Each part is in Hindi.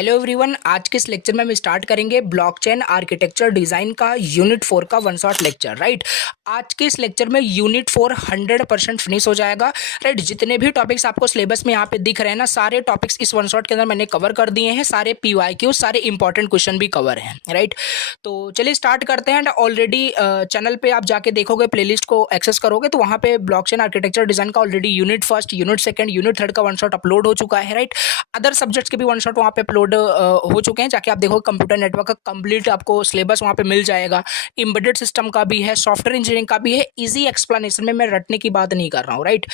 हेलो एवरीवन, आज के इस लेक्चर में हम स्टार्ट करेंगे ब्लॉकचेन आर्किटेक्चर डिज़ाइन का यूनिट 4 का वन शॉट लेक्चर। राइट, आज के इस लेक्चर में यूनिट 4 100% फिनिश हो जाएगा। राइट, जितने भी टॉपिक्स आपको सिलेबस में यहाँ पे दिख रहे हैं ना, सारे टॉपिक्स इस वन शॉट के अंदर मैंने कवर कर दिए हैं। सारे PYQ, सारे इंपॉर्टेंट क्वेश्चन भी कवर हैं। राइट, तो चलिए स्टार्ट करते हैं। ऑलरेडी चैनल पर आप जाके देखोगे, प्लेलिस्ट को एक्सेस करोगे तो वहाँ पे ब्लॉकचेन आर्किटेक्चर डिज़ाइन का already unit first, unit second, unit third का वन शॉट अपलोड हो चुका है। राइट, अदर सब्जेक्ट्स के भी वन शॉट वहाँ पे अपलोड हो चुके हैं। जाके आप देखो, कंप्यूटर नेटवर्क का कंप्लीट आपको सिलेबस वहाँ पे मिल जाएगा। एम्बेडेड सिस्टम का भी है, सॉफ्टवेयर इंजीनियरिंग का भी है। इजी एक्सप्लेनेशन में मैं रटने की बात नहीं कर रहा हूँ। राइट,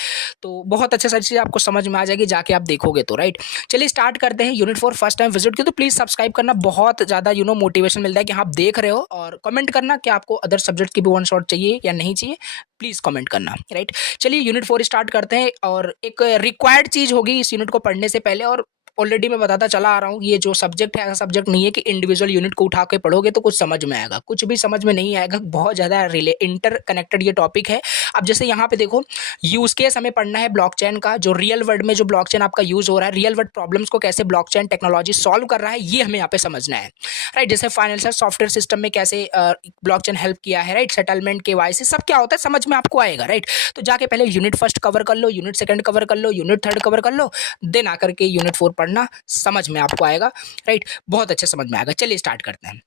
तो बहुत अच्छे सारी चीज़ें आपको समझ में आ जाएगी जाके आप देखोगे तो। राइट, चलिए स्टार्ट करते हैं। यूनिट 4 फर्स्ट टाइम विजिट किया तो प्लीज़ सब्सक्राइब करना, बहुत ज़्यादा मोटिवेशन मिलता है कि आप देख रहे हो। और कमेंट करना कि आपको अदर सब्जेक्ट की भी वन शॉट चाहिए या नहीं चाहिए, प्लीज़ कमेंट करना। राइट, चलिए यूनिट 4 स्टार्ट करते हैं। और एक रिक्वायर्ड चीज़ होगी इस यूनिट को पढ़ने से पहले, और ऑलरेडी मैं बताता चला आ रहा हूँ, ये जो सब्जेक्ट है ऐसा सब्जेक्ट नहीं है कि इंडिविजुअल यूनिट को उठा के पढ़ोगे तो कुछ समझ में आएगा। कुछ भी समझ में नहीं आएगा, बहुत ज़्यादा इंटरकनेक्टेड ये टॉपिक है। अब जैसे यहाँ पे देखो, यूज केस हमें पढ़ना है ब्लॉकचेन का, जो रियल वर्ल्ड में जो ब्लॉकचेन आपका यूज हो रहा है, रियल वर्ल्ड प्रॉब्लम्स को कैसे ब्लॉकचेन टेक्नोलॉजी सॉल्व कर रहा है, ये हमें यहाँ पे समझना है। राइट, जैसे फाइनेंशियल सॉफ्टवेयर सिस्टम में कैसे ब्लॉकचेन हेल्प किया है। राइट, सेटलमेंट, KYC सब क्या होता है समझ में आपको आएगा। राइट, तो जाके पहले यूनिट फर्स्ट कवर कर लो, यूनिट सेकंड कवर कर लो, यूनिट थर्ड कवर कर लो, देन आकर के यूनिट 4 पढ़ना, समझ में आपको आएगा। राइट, बहुत अच्छे समझ में आएगा। चलिए स्टार्ट करते हैं।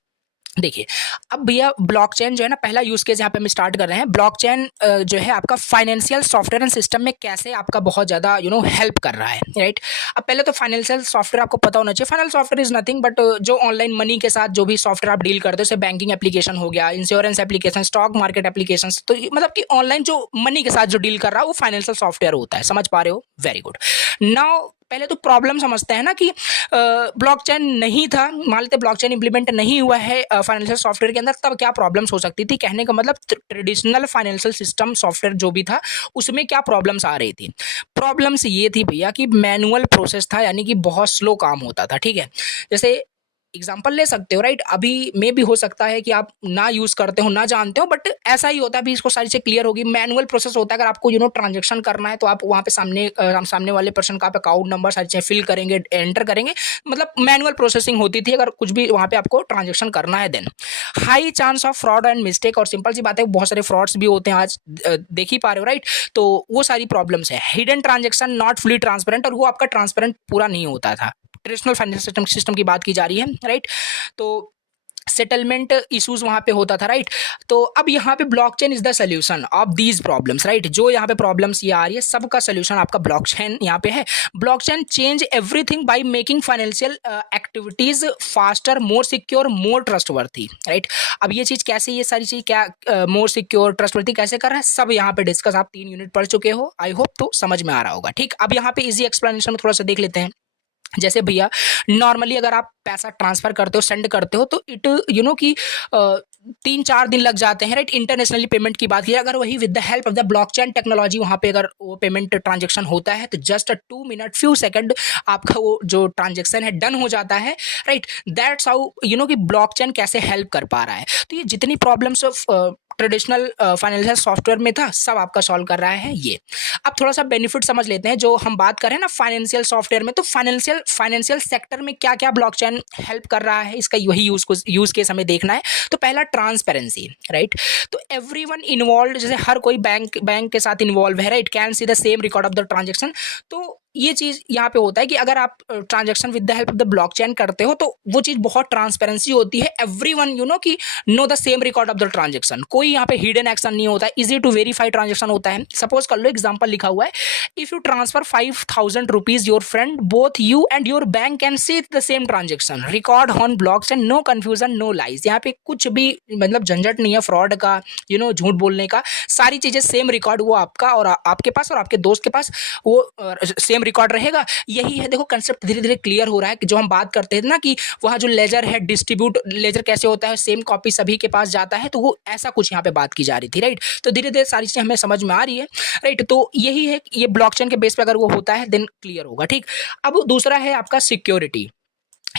देखिए, अब भैया ब्लॉकचेन जो है ना, पहला यूज केस यहाँ पे हम स्टार्ट कर रहे हैं। ब्लॉकचेन जो है आपका फाइनेंशियल सॉफ्टवेयर एंड सिस्टम में कैसे आपका बहुत ज़्यादा हेल्प कर रहा है। राइट, अब पहले तो फाइनेंशियल सॉफ्टवेयर आपको पता होना चाहिए। Financial software is nothing but जो ऑनलाइन मनी के साथ जो भी सॉफ्टवेयर आप डील करते हो, जैसे बैंकिंग एप्लीकेशन हो गया, insurance application, stock market application, तो मतलब कि ऑनलाइन जो मनी के साथ जो डील कर रहा है वो फाइनेंशियल सॉफ्टवेयर होता है। समझ पा रहे हो? Very good. नाउ पहले तो प्रॉब्लम समझते हैं ना कि ब्लॉकचेन नहीं था, मान लेते ब्लॉकचेन इंप्लीमेंट नहीं हुआ है फाइनेंशियल सॉफ्टवेयर के अंदर, तब क्या प्रॉब्लम्स हो सकती थी। कहने का मतलब ट्रेडिशनल फाइनेंशियल सिस्टम सॉफ्टवेयर जो भी था उसमें क्या प्रॉब्लम्स आ रही थी। प्रॉब्लम्स ये थी भैया कि मैनुअल प्रोसेस था, यानी कि बहुत स्लो काम होता था। ठीक है, जैसे एग्जाम्पल ले सकते हो। राइट, अभी में भी हो सकता है कि आप ना यूज़ करते हो, ना जानते हो, बट ऐसा ही होता है। अभी इसको सारी चीज़ क्लियर होगी। मैनुअल प्रोसेस होता है। अगर आपको ट्रांजेक्शन करना है तो आप वहाँ पे सामने वाले पर्सन का आप अकाउंट नंबर सारी चीज़ें फिल करेंगे, एंटर करेंगे, मतलब मैनुअल प्रोसेसिंग होती थी। अगर कुछ भी वहाँ पे आपको ट्रांजेक्शन करना है, then high chance of fraud and mistake. और सिंपल सी बात है, बहुत सारे फ्रॉड्स भी होते हैं आज, देख ही पा रहे हो। राइट, तो वो सारी प्रॉब्लम्स है। Hidden transaction, not fully transparent, और वो आपका ट्रांसपेरेंट पूरा नहीं होता था। ट्रेडिशनल फाइनेंशियल सिस्टम की बात की जा रही है। राइट, तो सेटलमेंट इश्यूज वहां पे होता था। राइट, तो अब यहाँ पे blockchain is the solution of these problems. Right, जो यहाँ पे प्रॉब्लम्स ये आ रही है, सबका सोल्यूशन आपका ब्लॉकचेन यहाँ पे है। Blockchain change everything by making financial activities faster, more secure, more trustworthy. Right, अब ये चीज कैसे, ये सारी चीज क्या मोर सिक्योर, ट्रस्टवर्थी कैसे कर रहा है, सब यहाँ पे डिस्कस, आप 3 यूनिट पढ़ चुके हो, आई होप तो समझ में आ रहा होगा। ठीक, अब यहाँ पे इजी एक्सप्लेनेशन में थोड़ा सा देख लेते हैं। जैसे भैया नॉर्मली अगर आप पैसा ट्रांसफर करते हो, सेंड करते हो, तो इट 3-4 दिन लग जाते हैं। राइट, इंटरनेशनली पेमेंट की बात की, अगर वही with the help of the blockchain technology वहां पे अगर वो पेमेंट ट्रांजेक्शन होता है तो जस्ट 2 मिनट फ्यू सेकंड आपका वो जो ट्रांजेक्शन है डन हो जाता है। राइट, दैट्स हाउ कि ब्लॉकचेन कैसे हेल्प कर पा रहा है। तो ये जितनी problems of traditional financial software में था, सब आपका सॉल्व कर रहा है ये। अब थोड़ा सा बेनिफिट समझ लेते हैं। जो हम बात कर रहे हैं ना फाइनेंशियल सॉफ्टवेयर में, तो फाइनेंशियल सेक्टर में क्या क्या ब्लॉकचेन हेल्प कर रहा है, इसका वही यूज केस हमें देखना है। तो पहला ट्रांसपेरेंसी। राइट, तो एवरीवन इन्वॉल्व, जैसे हर कोई बैंक के साथ इन्वॉल्व है, right, can see the same record of the transaction. तो ये चीज यहाँ पे होता है कि अगर आप transaction with the help of the blockchain करते हो तो वो चीज बहुत ट्रांसपेरेंसी होती है। एवरीवन कि know the same record of the transaction, कोई यहाँ पे हिडन एक्शन नहीं होता है, इजी टू वेरीफाई ट्रांजेक्शन होता है। सपोज कर लो, एग्जांपल लिखा हुआ है, if you transfer 5,000 rupees your friend, both you and your bank can see the same transaction, record on blockchain, no confusion, no lies. यहाँ पे कुछ भी मतलब झंझट नहीं है फ्रॉड का, झूठ बोलने का। सारी चीजें सेम रिकॉर्ड, वो आपका और आपके पास और आपके दोस्त के पास वो सेम रिकॉर्ड रहेगा। यही है, देखो कंसेप्ट धीरे धीरे क्लियर हो रहा है कि जो हम बात करते हैं ना कि वहाँ जो लेजर है, डिस्ट्रीब्यूट लेजर कैसे होता है, सेम कॉपी सभी के पास जाता है, तो वो ऐसा कुछ यहाँ पे बात की जा रही थी। राइट, तो धीरे धीरे सारी चीजें हमें समझ में आ रही है। राइट, तो यही है, ये ब्लॉकचेन के बेस पे अगर वो होता है देन क्लियर होगा। ठीक, अब दूसरा है आपका सिक्योरिटी।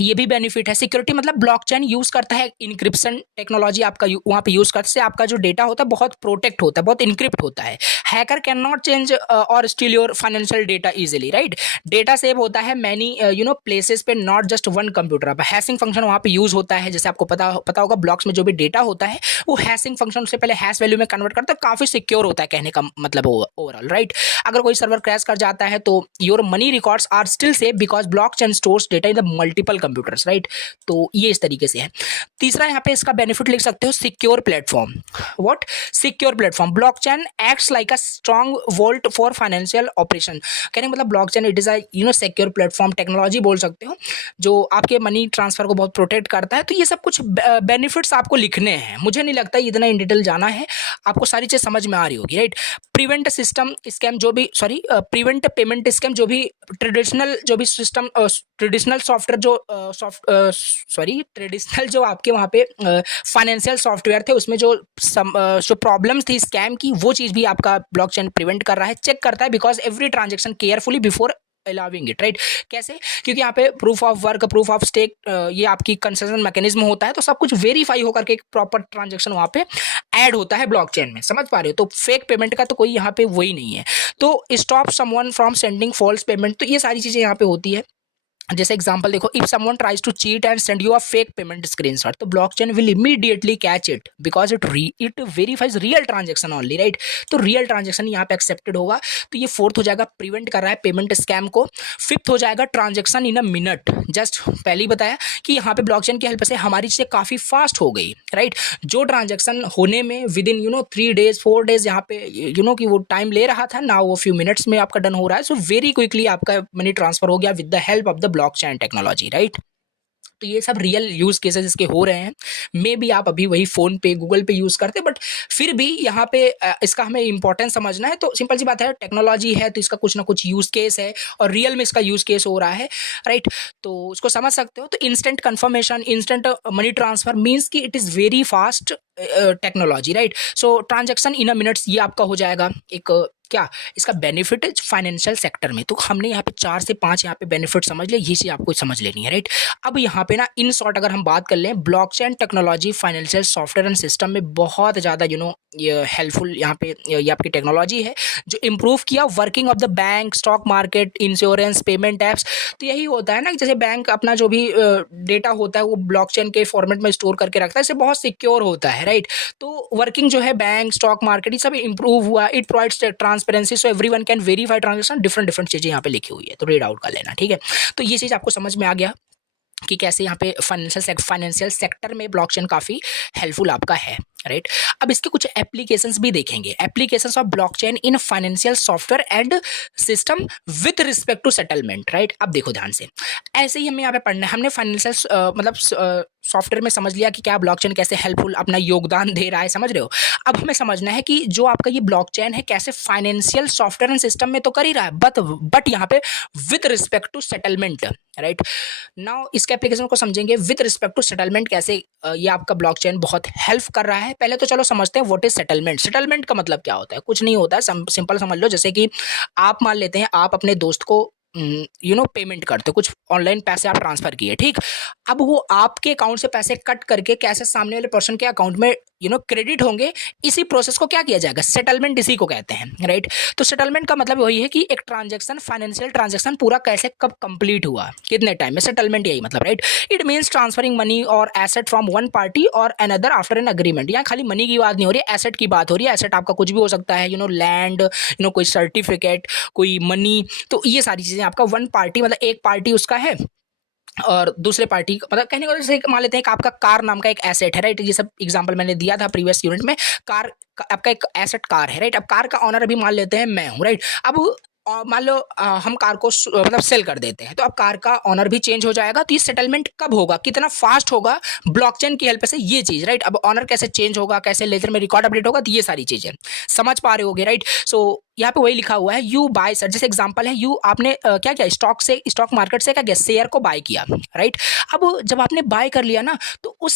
ये भी बेनिफिट है। सिक्योरिटी मतलब ब्लॉकचेन यूज करता है इंक्रिप्शन टेक्नोलॉजी, आपका वहाँ पे यूज करते से आपका जो डेटा होता है बहुत प्रोटेक्ट होता है, बहुत इनक्रिप्ट होता है। हैकर कैन नॉट चेंज और steel your financial data easily, right. Data save होता है मैनी प्लेसेस पे, नॉट जस्ट वन कंप्यूटर। अब हैशिंग फंक्शन वहाँ पे यूज होता है, जैसे आपको पता होगा ब्लॉक्स में जो भी डेटा होता है वो हैशिंग फंक्शन से पहले हैश वैल्यू में कन्वर्ट करता है, काफी सिक्योर होता है कहने का मतलब ओवरऑल, राइट। अगर कोई सर्वर क्रैश कर जाता है तो your money records are still safe because blockchain stores data in the multiple computers, right. तो ये इस तरीके से है। तीसरा यहाँ पे इसका बेनिफिट लिख सकते हो, secure platform. What? Secure platform. Blockchain acts like a strong volt for financial operation. कहने का मतलब blockchain it is a secure platform technology बोल सकते हो, जो आपके मनी ट्रांसफर को बहुत प्रोटेक्ट करता है। तो ये सब कुछ बेनिफिट्स आपको लिखने हैं, मुझे नहीं लगता इतना इन डिटेल जाना है, आपको सारी चीज समझ में आ रही होगी, राइट। प्रिवेंट सिस्टम स्कैम, जो भी प्रिवेंट पेमेंट स्कैम, जो भी traditional system, traditional software traditional जो आपके वहाँ पे फाइनेंशियल सॉफ्टवेयर थे उसमें जो प्रॉब्लम्स थी स्कैम की, वो चीज़ भी आपका ब्लॉकचेन प्रिवेंट कर रहा है, चेक करता है because every transaction carefully before allowing it, right. कैसे? क्योंकि यहाँ पे proof of work, proof of stake, ये आपकी कंसेशन मैकेनिज्म होता है, तो सब कुछ वेरीफाई होकर के एक प्रॉपर ट्रांजेक्शन वहाँ पे ऐड होता है ब्लॉकचेन में, समझ पा रहे हो। तो फेक पेमेंट का तो कोई यहाँ पे वही नहीं है। तो stop someone from sending false payment, तो ये सारी चीज़ें यहाँ पे होती है। जैसे एग्जांपल देखो, if someone tries to cheat and send you a fake payment screenshot, तो blockchain will immediately catch it because it verifies real transaction only, right. तो रियल ट्रांजेक्शन यहाँ पे एक्सेप्टेड होगा। तो ये फोर्थ हो जाएगा, प्रिवेंट कर रहा है पेमेंट स्कैम को। फिफ्थ हो जाएगा, transaction in a minute. Just पहले ही बताया कि यहाँ पे ब्लॉकचेन की हेल्प से हमारी चीज़ें काफ़ी फास्ट हो गई, राइट। जो ट्रांजेक्शन होने में विद इन 3 days 4 days यहाँ पे कि वो टाइम ले रहा था ना, वो फ्यू मिनट्स में आपका डन हो रहा है। सो वेरी क्विकली आपका मनी ट्रांसफर हो गया with the help of the blockchain technology, right. तो ये सब रियल यूज केसेस इसके हो रहे हैं। मे बी आप अभी वही फोन पे गूगल पे यूज करते, बट फिर भी यहाँ पे इसका हमें इंपॉर्टेंस समझना है। तो सिंपल सी बात है, टेक्नोलॉजी है तो इसका कुछ ना कुछ यूज केस है और रियल में इसका यूज केस हो रहा है, राइट। तो उसको समझ सकते हो। तो instant confirmation, instant money transfer means कि it is very fast technology, right. So transaction in a minutes, ये आपका हो जाएगा एक क्या इसका बेनिफिट है फाइनेंशियल सेक्टर में। तो हमने यहाँ पे 4 से 5 यहाँ पे बेनिफिट समझ लिया, ये चीज़ आपको समझ लेनी है, राइट। अब यहाँ पे ना इन शॉर्ट अगर हम बात कर लें, blockchain technology financial software and system में बहुत ज़्यादा ये हेल्पफुल यहाँ पे ये आपकी टेक्नोलॉजी है जो इम्प्रूव किया working of the bank, stock market, insurance, payment apps. तो यही होता है ना, जैसे बैंक अपना जो भी डेटा होता है वो ब्लॉकचेन के फॉर्मेट में स्टोर करके रखता है, इससे बहुत सिक्योर होता है, राइट। तो वर्किंग जो है बैंक, स्टॉक मार्केट, ये सब इम्प्रूव हुआ। It provides transparency so everyone can verify transaction. Different चीज़ें यहाँ पे लिखी हुई है, तो रीड आउट कर लेना, ठीक है। तो ये चीज़ आपको समझ में आ गया कि कैसे यहाँ पे फाइनेंशियल सेक्टर में ब्लॉकचेन काफ़ी हेल्पफुल आपका है, राइट। अब इसके कुछ एप्लीकेशंस भी देखेंगे, applications of blockchain in financial software and system with respect to settlement, right. अब देखो ध्यान से, ऐसे ही हमें यहाँ पे पढ़ना है। हमने फाइनेंशियल मतलब सॉफ्टवेयर में समझ लिया कि क्या ब्लॉकचेन कैसे हेल्पफुल अपना योगदान दे रहा है, समझ रहे हो। अब हमें समझना है कि जो आपका ये ब्लॉकचेन है कैसे फाइनेंशियल सॉफ्टवेयर एंड सिस्टम में तो कर ही रहा है, बट यहाँ पे with respect to settlement, right. Now इसके एप्लीकेशन को समझेंगे विद रिस्पेक्ट टू सेटलमेंट, कैसे ये आपका ब्लॉकचेन बहुत हेल्प कर रहा है। पहले तो चलो समझते हैं व्हाट इज सेटलमेंट। सेटलमेंट का मतलब क्या होता है? कुछ नहीं होता है, सिंपल समझ लो। जैसे कि आप मान लेते हैं आप अपने दोस्त को पेमेंट करते हो, कुछ ऑनलाइन पैसे आप ट्रांसफर किए, ठीक। अब वो आपके अकाउंट से पैसे कट करके कैसे सामने वाले पर्सन के अकाउंट में क्रेडिट होंगे, इसी प्रोसेस को क्या किया जाएगा? सेटलमेंट इसी को कहते हैं, राइट। तो सेटलमेंट का मतलब वही है कि एक ट्रांजेक्शन, फाइनेंशियल ट्रांजेक्शन पूरा कैसे कब कंप्लीट हुआ, कितने टाइम में, सेटलमेंट यही मतलब, right. It means transferring money और एसेट फ्रॉम वन पार्टी और अनदर आफ्टर एन अग्रीमेंट। यहाँ खाली मनी की बात नहीं हो रही है, एसेट की बात हो रही है। एसेट आपका कुछ भी हो सकता है, लैंड, कोई सर्टिफिकेट, कोई मनी। तो ये सारी चीजें आपका वन पार्टी मतलब एक पार्टी उसका है और दूसरे पार्टी मतलब कहने को जैसे मान लेते हैं कि आपका कार नाम का एक एसेट है, राइट। ये सब एग्जांपल मैंने दिया था प्रीवियस यूनिट में। कार आपका एक एसेट कार है, राइट। अब कार का ऑनर अभी मान लेते हैं मैं हूँ, राइट। अब मान लो हम कार को मतलब सेल कर देते हैं, तो अब कार का ऑनर भी चेंज हो जाएगा। तो ये सेटलमेंट कब होगा, कितना फास्ट होगा? ब्लॉकचेन की हेल्प से ये चीज, राइट। अब ऑनर कैसे चेंज होगा, कैसे लेजर में रिकॉर्ड अपडेट होगा, तो ये सारी चीजें समझ पा रहे होगे, राइट। सो यहाँ पे वही लिखा हुआ है, यू बाय सर, जैसे एग्जांपल है, यू आपने क्या किया, स्टॉक मार्केट से क्या किया, शेयर को बाय किया, राइट। अब जब आपने बाय कर लिया ना, तो उस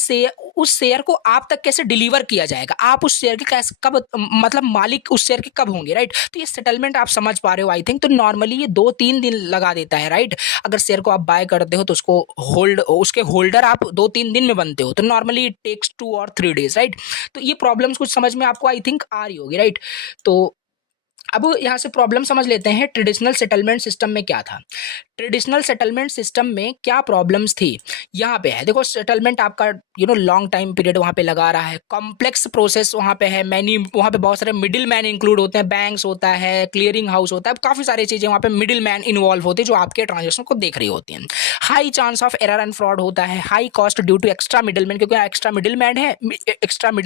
उस शेयर को आप तक कैसे डिलीवर किया जाएगा, आप उस शेयर के कैसे कब मतलब मालिक उस शेयर के कब होंगे, राइट। तो ये सेटलमेंट आप समझ पा रहे हो आई थिंक। तो नॉर्मली ये 2-3 दिन लगा देता है, राइट। अगर शेयर को आप बाय करते हो तो उसको उसके होल्डर आप 2-3 दिन में बनते हो, तो नॉर्मली इट टेक्स 2 और 3 डेज, राइट। तो ये प्रॉब्लम्स कुछ समझ में आपको आई थिंक आ रही होगी, राइट। तो अब यहाँ से प्रॉब्लम समझ लेते हैं ट्रेडिशनल सेटलमेंट सिस्टम में क्या था। ट्रेडिशनल सेटलमेंट सिस्टम में क्या प्रॉब्लम्स थी, यहाँ पे है। देखो सेटलमेंट आपका लॉन्ग टाइम पीरियड वहाँ पे लगा रहा है, कॉम्प्लेक्स प्रोसेस वहाँ पे है, मैनी वहाँ पे बहुत सारे मिडिल मैन इंक्लूड होते हैं, बैंक्स होता है, क्लियरिंग हाउस होता है, काफ़ी सारी चीज़ें वहाँ पे मिडिल मैन इन्वॉल्व होते हैं जो आपके ट्रांजेक्शन को देख रही होती हैं। High chance of error and fraud होता है, high cost due to extra middle man, क्योंकि एक्स्ट्रा मिडिल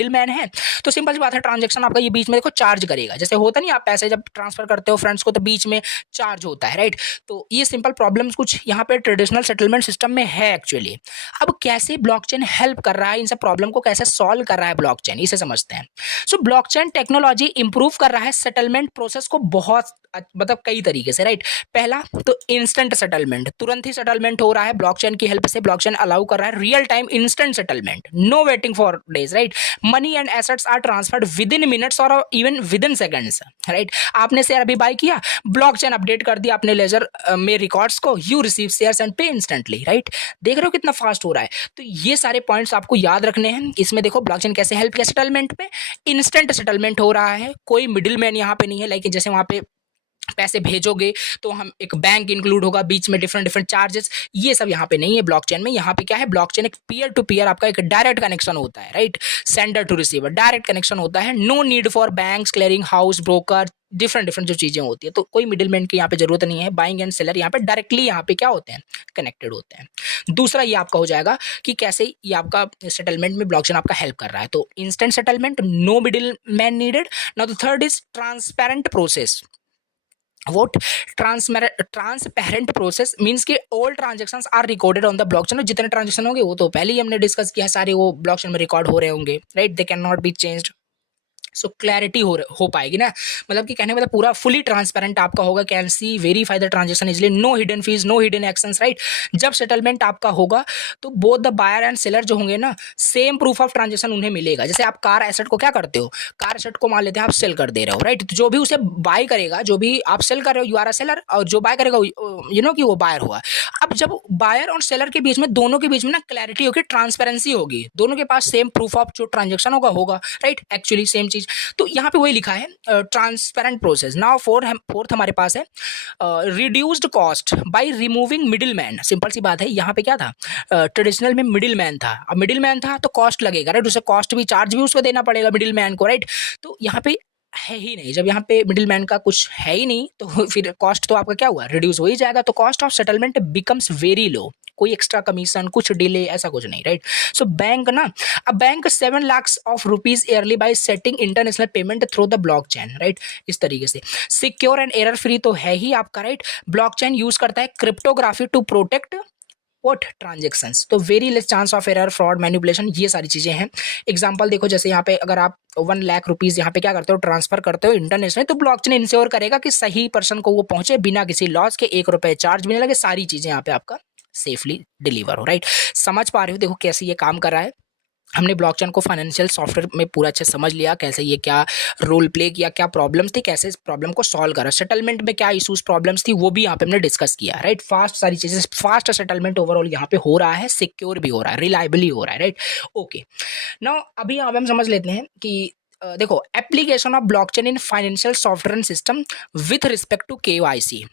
मैन है तो सिंपल सी बात है ट्रांजेक्शन आपका ये बीच में देखो चार्ज करेगा। जैसे होता नहीं, आप पैसे जब ट्रांसफर करते हो फ्रेंड्स को तो बीच में चार्ज होता है, राइट। तो ये सिंपल प्रॉब्लम्स कुछ यहाँ पे ट्रेडिशनल सेटलमेंट सिस्टम में है एक्चुअली। अब कैसे ब्लॉकचेन हेल्प कर रहा है, इन सब प्रॉब्लम को कैसे सॉल्व कर रहा है ब्लॉकचेन, इसे समझते हैं। सो ब्लॉकचेन टेक्नोलॉजी इंप्रूव कर रहा है सेटलमेंट प्रोसेस को बहुत मतलब कई तरीके से, राइट। पहला तो इंस्टेंट सेटलमेंट, तुरंत ही सेटलमेंट हो रहा है ब्लॉकचेन की हेल्प से। ब्लॉकचेन अलाउ कर रहा है real time instant settlement, no waiting for days, right. Money and assets are transferred within minutes और even within seconds, right. आपने शेयर अभी बाय किया, ब्लॉकचेन अपडेट कर दिया अपने लेजर में रिकॉर्ड्स को, you receive shares and pay instantly, right. देख रहे हो कितना फास्ट हो रहा है। तो ये सारे पॉइंट्स आपको याद रखने हैं। इसमें देखो ब्लॉकचेन कैसे हेल्प किया सेटलमेंट में, इंस्टेंट सेटलमेंट हो रहा है, कोई मिडिल मैन यहाँ पे नहीं है। लाइक जैसे वहाँ पे पैसे भेजोगे तो हम एक बैंक इंक्लूड होगा, बीच में डिफरेंट डिफरेंट चार्जेस, ये सब यहाँ पे नहीं है ब्लॉकचेन में। यहाँ पे क्या है, ब्लॉकचेन एक पीयर टू पीयर आपका एक डायरेक्ट कनेक्शन होता है, right. Sender to receiver direct connection होता है, no need for banks, clearing house, broker, different जो चीजें होती है। तो कोई मिडिलमैन की यहाँ पे जरूरत नहीं है, बाइंग एंड सेलर यहाँ पे डायरेक्टली यहाँ पे क्या होते हैं, कनेक्टेड होते हैं। दूसरा ये आपका हो जाएगा कि कैसे ये आपका सेटलमेंट में ब्लॉकचेन आपका हेल्प कर रहा है। तो instant settlement, no middleman needed. Now the third is transparent process. what transparent process means कि all transactions are recorded on the blockchain. जितने ट्रांजेक्शन होंगे वो तो पहले ही हमने डिस्कस किया है, सारे वो ब्लॉकचेन में रिकॉर्ड हो रहे होंगे, right. They can not be changed. So clarity हो पाएगी ना, मतलब कि कहने मतलब पूरा फुली ट्रांसपेरेंट आपका होगा, can see verify the transaction easily, no hidden fees, no hidden actions, right. जब सेटलमेंट आपका होगा तो both the buyer and seller जो होंगे ना, सेम प्रूफ ऑफ ट्रांजेक्शन उन्हें मिलेगा। जैसे आप कार एसेट को क्या करते हो, कार एसेट को मान लेते हैं आप सेल कर दे रहे हो, राइट। तो जो भी उसे बाय करेगा, जो भी आप सेल कर रहे हो, यू आर अ सेलर, और जो बाय करेगा कि वो बायर हुआ। अब जब बायर और सेलर के बीच में, दोनों के बीच में ना क्लैरिटी होगी, ट्रांसपेरेंसी होगी, दोनों के पास सेम प्रूफ ऑफ जो ट्रांजेक्शन होगा, राइट। एक्चुअली सेम चीज। तो यहाँ पे वही लिखा है ट्रांसपेरेंट प्रोसेस। नाउ फोर्थ हमारे पास है reduced cost by removing middleman. Simple सी बात है, यहाँ पे क्या था, ट्रेडिशनल में मिडिल मैन था। अब मिडिल मैन था तो कॉस्ट लगेगा, राइट। उसे कॉस्ट भी, चार्ज भी उसको देना पड़ेगा मिडिल मैन को, राइट। तो यहाँ पे है ही नहीं, जब यहाँ पे मिडिल मैन का कुछ है ही नहीं तो फिर कॉस्ट तो आपका क्या हुआ, रिड्यूस हो ही जाएगा। तो cost of settlement becomes very low, कोई एक्स्ट्रा कमीशन, कुछ डिले, ऐसा कुछ नहीं, राइट। सो बैंक ना, अब bank 7 lakh of rupees yearly bye setting international payment through the blockchain, right. इस तरीके से सिक्योर एंड एरर फ्री तो है ही आपका, राइट। ब्लॉकचेन यूज करता है cryptography to protect what transactions, तो very less chance of error, fraud, manipulation, ये सारी चीजें हैं। एग्जांपल देखो, जैसे यहाँ पे अगर आप 1 लाख रुपीज यहाँ पे क्या करते हो, ट्रांसफर करते हो इंटरनेशनल, तो ब्लॉकचेन इंश्योर करेगा कि सही पर्सन को वो पहुंचे बिना किसी लॉस के, 1 रुपए चार्ज भी नहीं लगे, सारी चीजें यहाँ पे आपका सेफली डिलीवर हो, राइट। समझ पा रहे हो, देखो कैसे ये काम कर रहा है। हमने ब्लॉकचेन को फाइनेंशियल सॉफ्टवेयर में पूरा अच्छे समझ लिया, कैसे ये क्या रोल प्ले किया, क्या प्रॉब्लम्स थी, कैसे इस प्रॉब्लम को सॉल्व करा, सेटलमेंट में क्या इश्यूज प्रॉब्लम्स थी वो भी यहाँ पे हमने डिस्कस किया, राइट। फास्ट सारी चीजें, फास्ट सेटलमेंट ओवरऑल यहाँ पे हो रहा है, सिक्योर भी हो रहा है, रिलायबली हो रहा है, राइट। ओके, नाउ अभी यहाँ पे हम समझ लेते हैं कि देखो application of blockchain in financial software system with respect to KYC.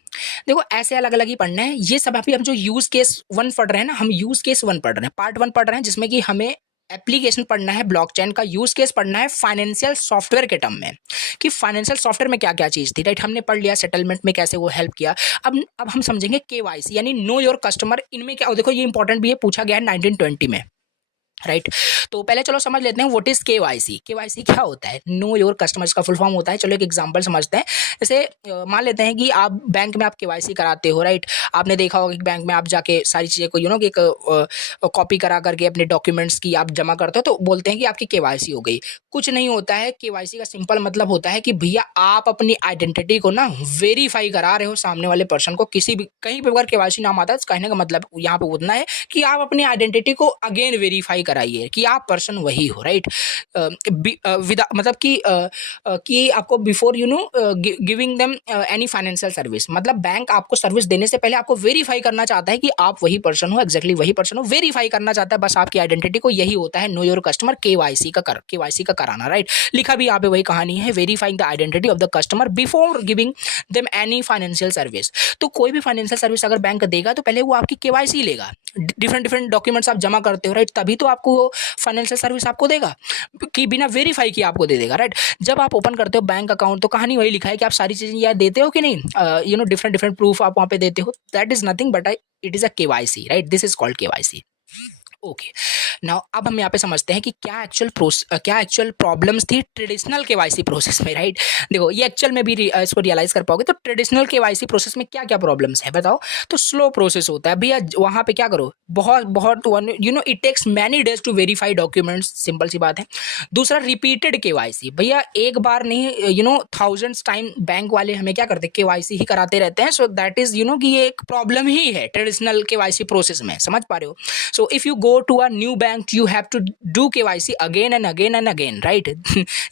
देखो ऐसे अलग अलग ही पढ़ना है ये सब। अभी हम जो यूज केस 1 पढ़ रहे हैं ना, हम यूज केस 1 पढ़ रहे हैं, पार्ट 1 पढ़ रहे हैं, जिसमें कि हमें एप्लीकेशन पढ़ना है, ब्लॉकचेन का यूज केस पढ़ना है फाइनेंशियल सॉफ्टवेयर के टर्म में, कि फाइनेंशियल सॉफ्टवेयर में क्या क्या चीज थी, राइट। हमने पढ़ लिया सेटलमेंट में कैसे वो हेल्प किया। अब हम समझेंगे केवाईसी यानी नो योर कस्टमर, इनमें क्या, देखो ये इंपॉर्टेंट भी है, पूछा गया है 1920 में, राइट। तो पहले चलो समझ लेते हैं व्हाट इज केवाईसी। केवाईसी क्या होता है, नो योर कस्टमर्स का फुल फॉर्म होता है। चलो एक एग्जांपल समझते हैं। जैसे मान लेते हैं कि आप बैंक में आप केवाईसी कराते हो, राइट। आपने देखा होगा कि बैंक में आप जाके सारी चीज़ें को कि एक कॉपी करा करके अपने डॉक्यूमेंट्स की आप जमा करते हो, तो बोलते हैं कि आपकी केवाईसी हो गई। कुछ नहीं होता है, केवाईसी का सिंपल मतलब होता है कि भैया आप अपनी आइडेंटिटी को ना वेरीफाई करा रहे हो सामने वाले पर्सन को। किसी भी कहीं पर अगर केवाईसी नाम आता है, कहने का मतलब यहाँ पे उतना है कि आप अपनी आइडेंटिटी को अगेन वेरीफाई कराइए कि आप पर्सन वही हो, राइट। विदा मतलब कि आपको before giving them any financial service, मतलब बैंक आपको सर्विस देने से पहले आपको वेरीफाई करना चाहता है कि आप वही पर्सन हो, एग्जैक्टली वही पर्सन हो, वेरीफाई करना चाहता है बस आपकी आइडेंटिटी को। यही होता है नो योर कस्टमर, केवाईसी का कराना, राइट। लिखा भी यहाँ पे वही कहानी है, verifying the identity of the customer before giving them any financial service. तो कोई भी फाइनेंशियल सर्विस अगर बैंक देगा तो पहले वो आपकी केवाईसी लेगा, डिफरेंट डॉक्यूमेंट्स आप जमा करते हो, राइट, तभी तो आपको फाइनेंशियल सर्विस आपको देगा, कि बिना वेरीफाई किए आपको दे देगा, राइट। जब आप ओपन करते हो बैंक अकाउंट तो कहानी वही लिखा है कि आप सारी चीजें याद देते हो कि नहीं, डिफरेंट प्रूफ आप वहाँ पे देते हो, that is nothing but it is a KYC, right, this is called KYC. Okay, now अब हम यहाँ पे समझते हैं कि क्या एक्चुअल प्रॉब्लम्स थी ट्रेडिशनल केवाईसी प्रोसेस में, राइट। देखो ये एक्चुअल में भी इसको रियलाइज कर पाओगे, तो ट्रेडिशनल केवाईसी प्रोसेस में क्या क्या प्रॉब्लम्स है बताओ। तो स्लो प्रोसेस होता है भैया, वहाँ पे क्या करो, बहुत it takes many days to verify documents, simple सी बात है। दूसरा रिपीटेड केवाईसी, भैया एक बार नहीं, थाउजेंड्स टाइम बैंक वाले हमें क्या करते हैं, केवाईसी ही कराते रहते हैं। सो दैट इज कि ये एक प्रॉब्लम ही है ट्रेडिशनल केवाईसी प्रोसेस में, समझ पा रहे हो। सो if you go to a new bank you have to do KYC again and again and again, right।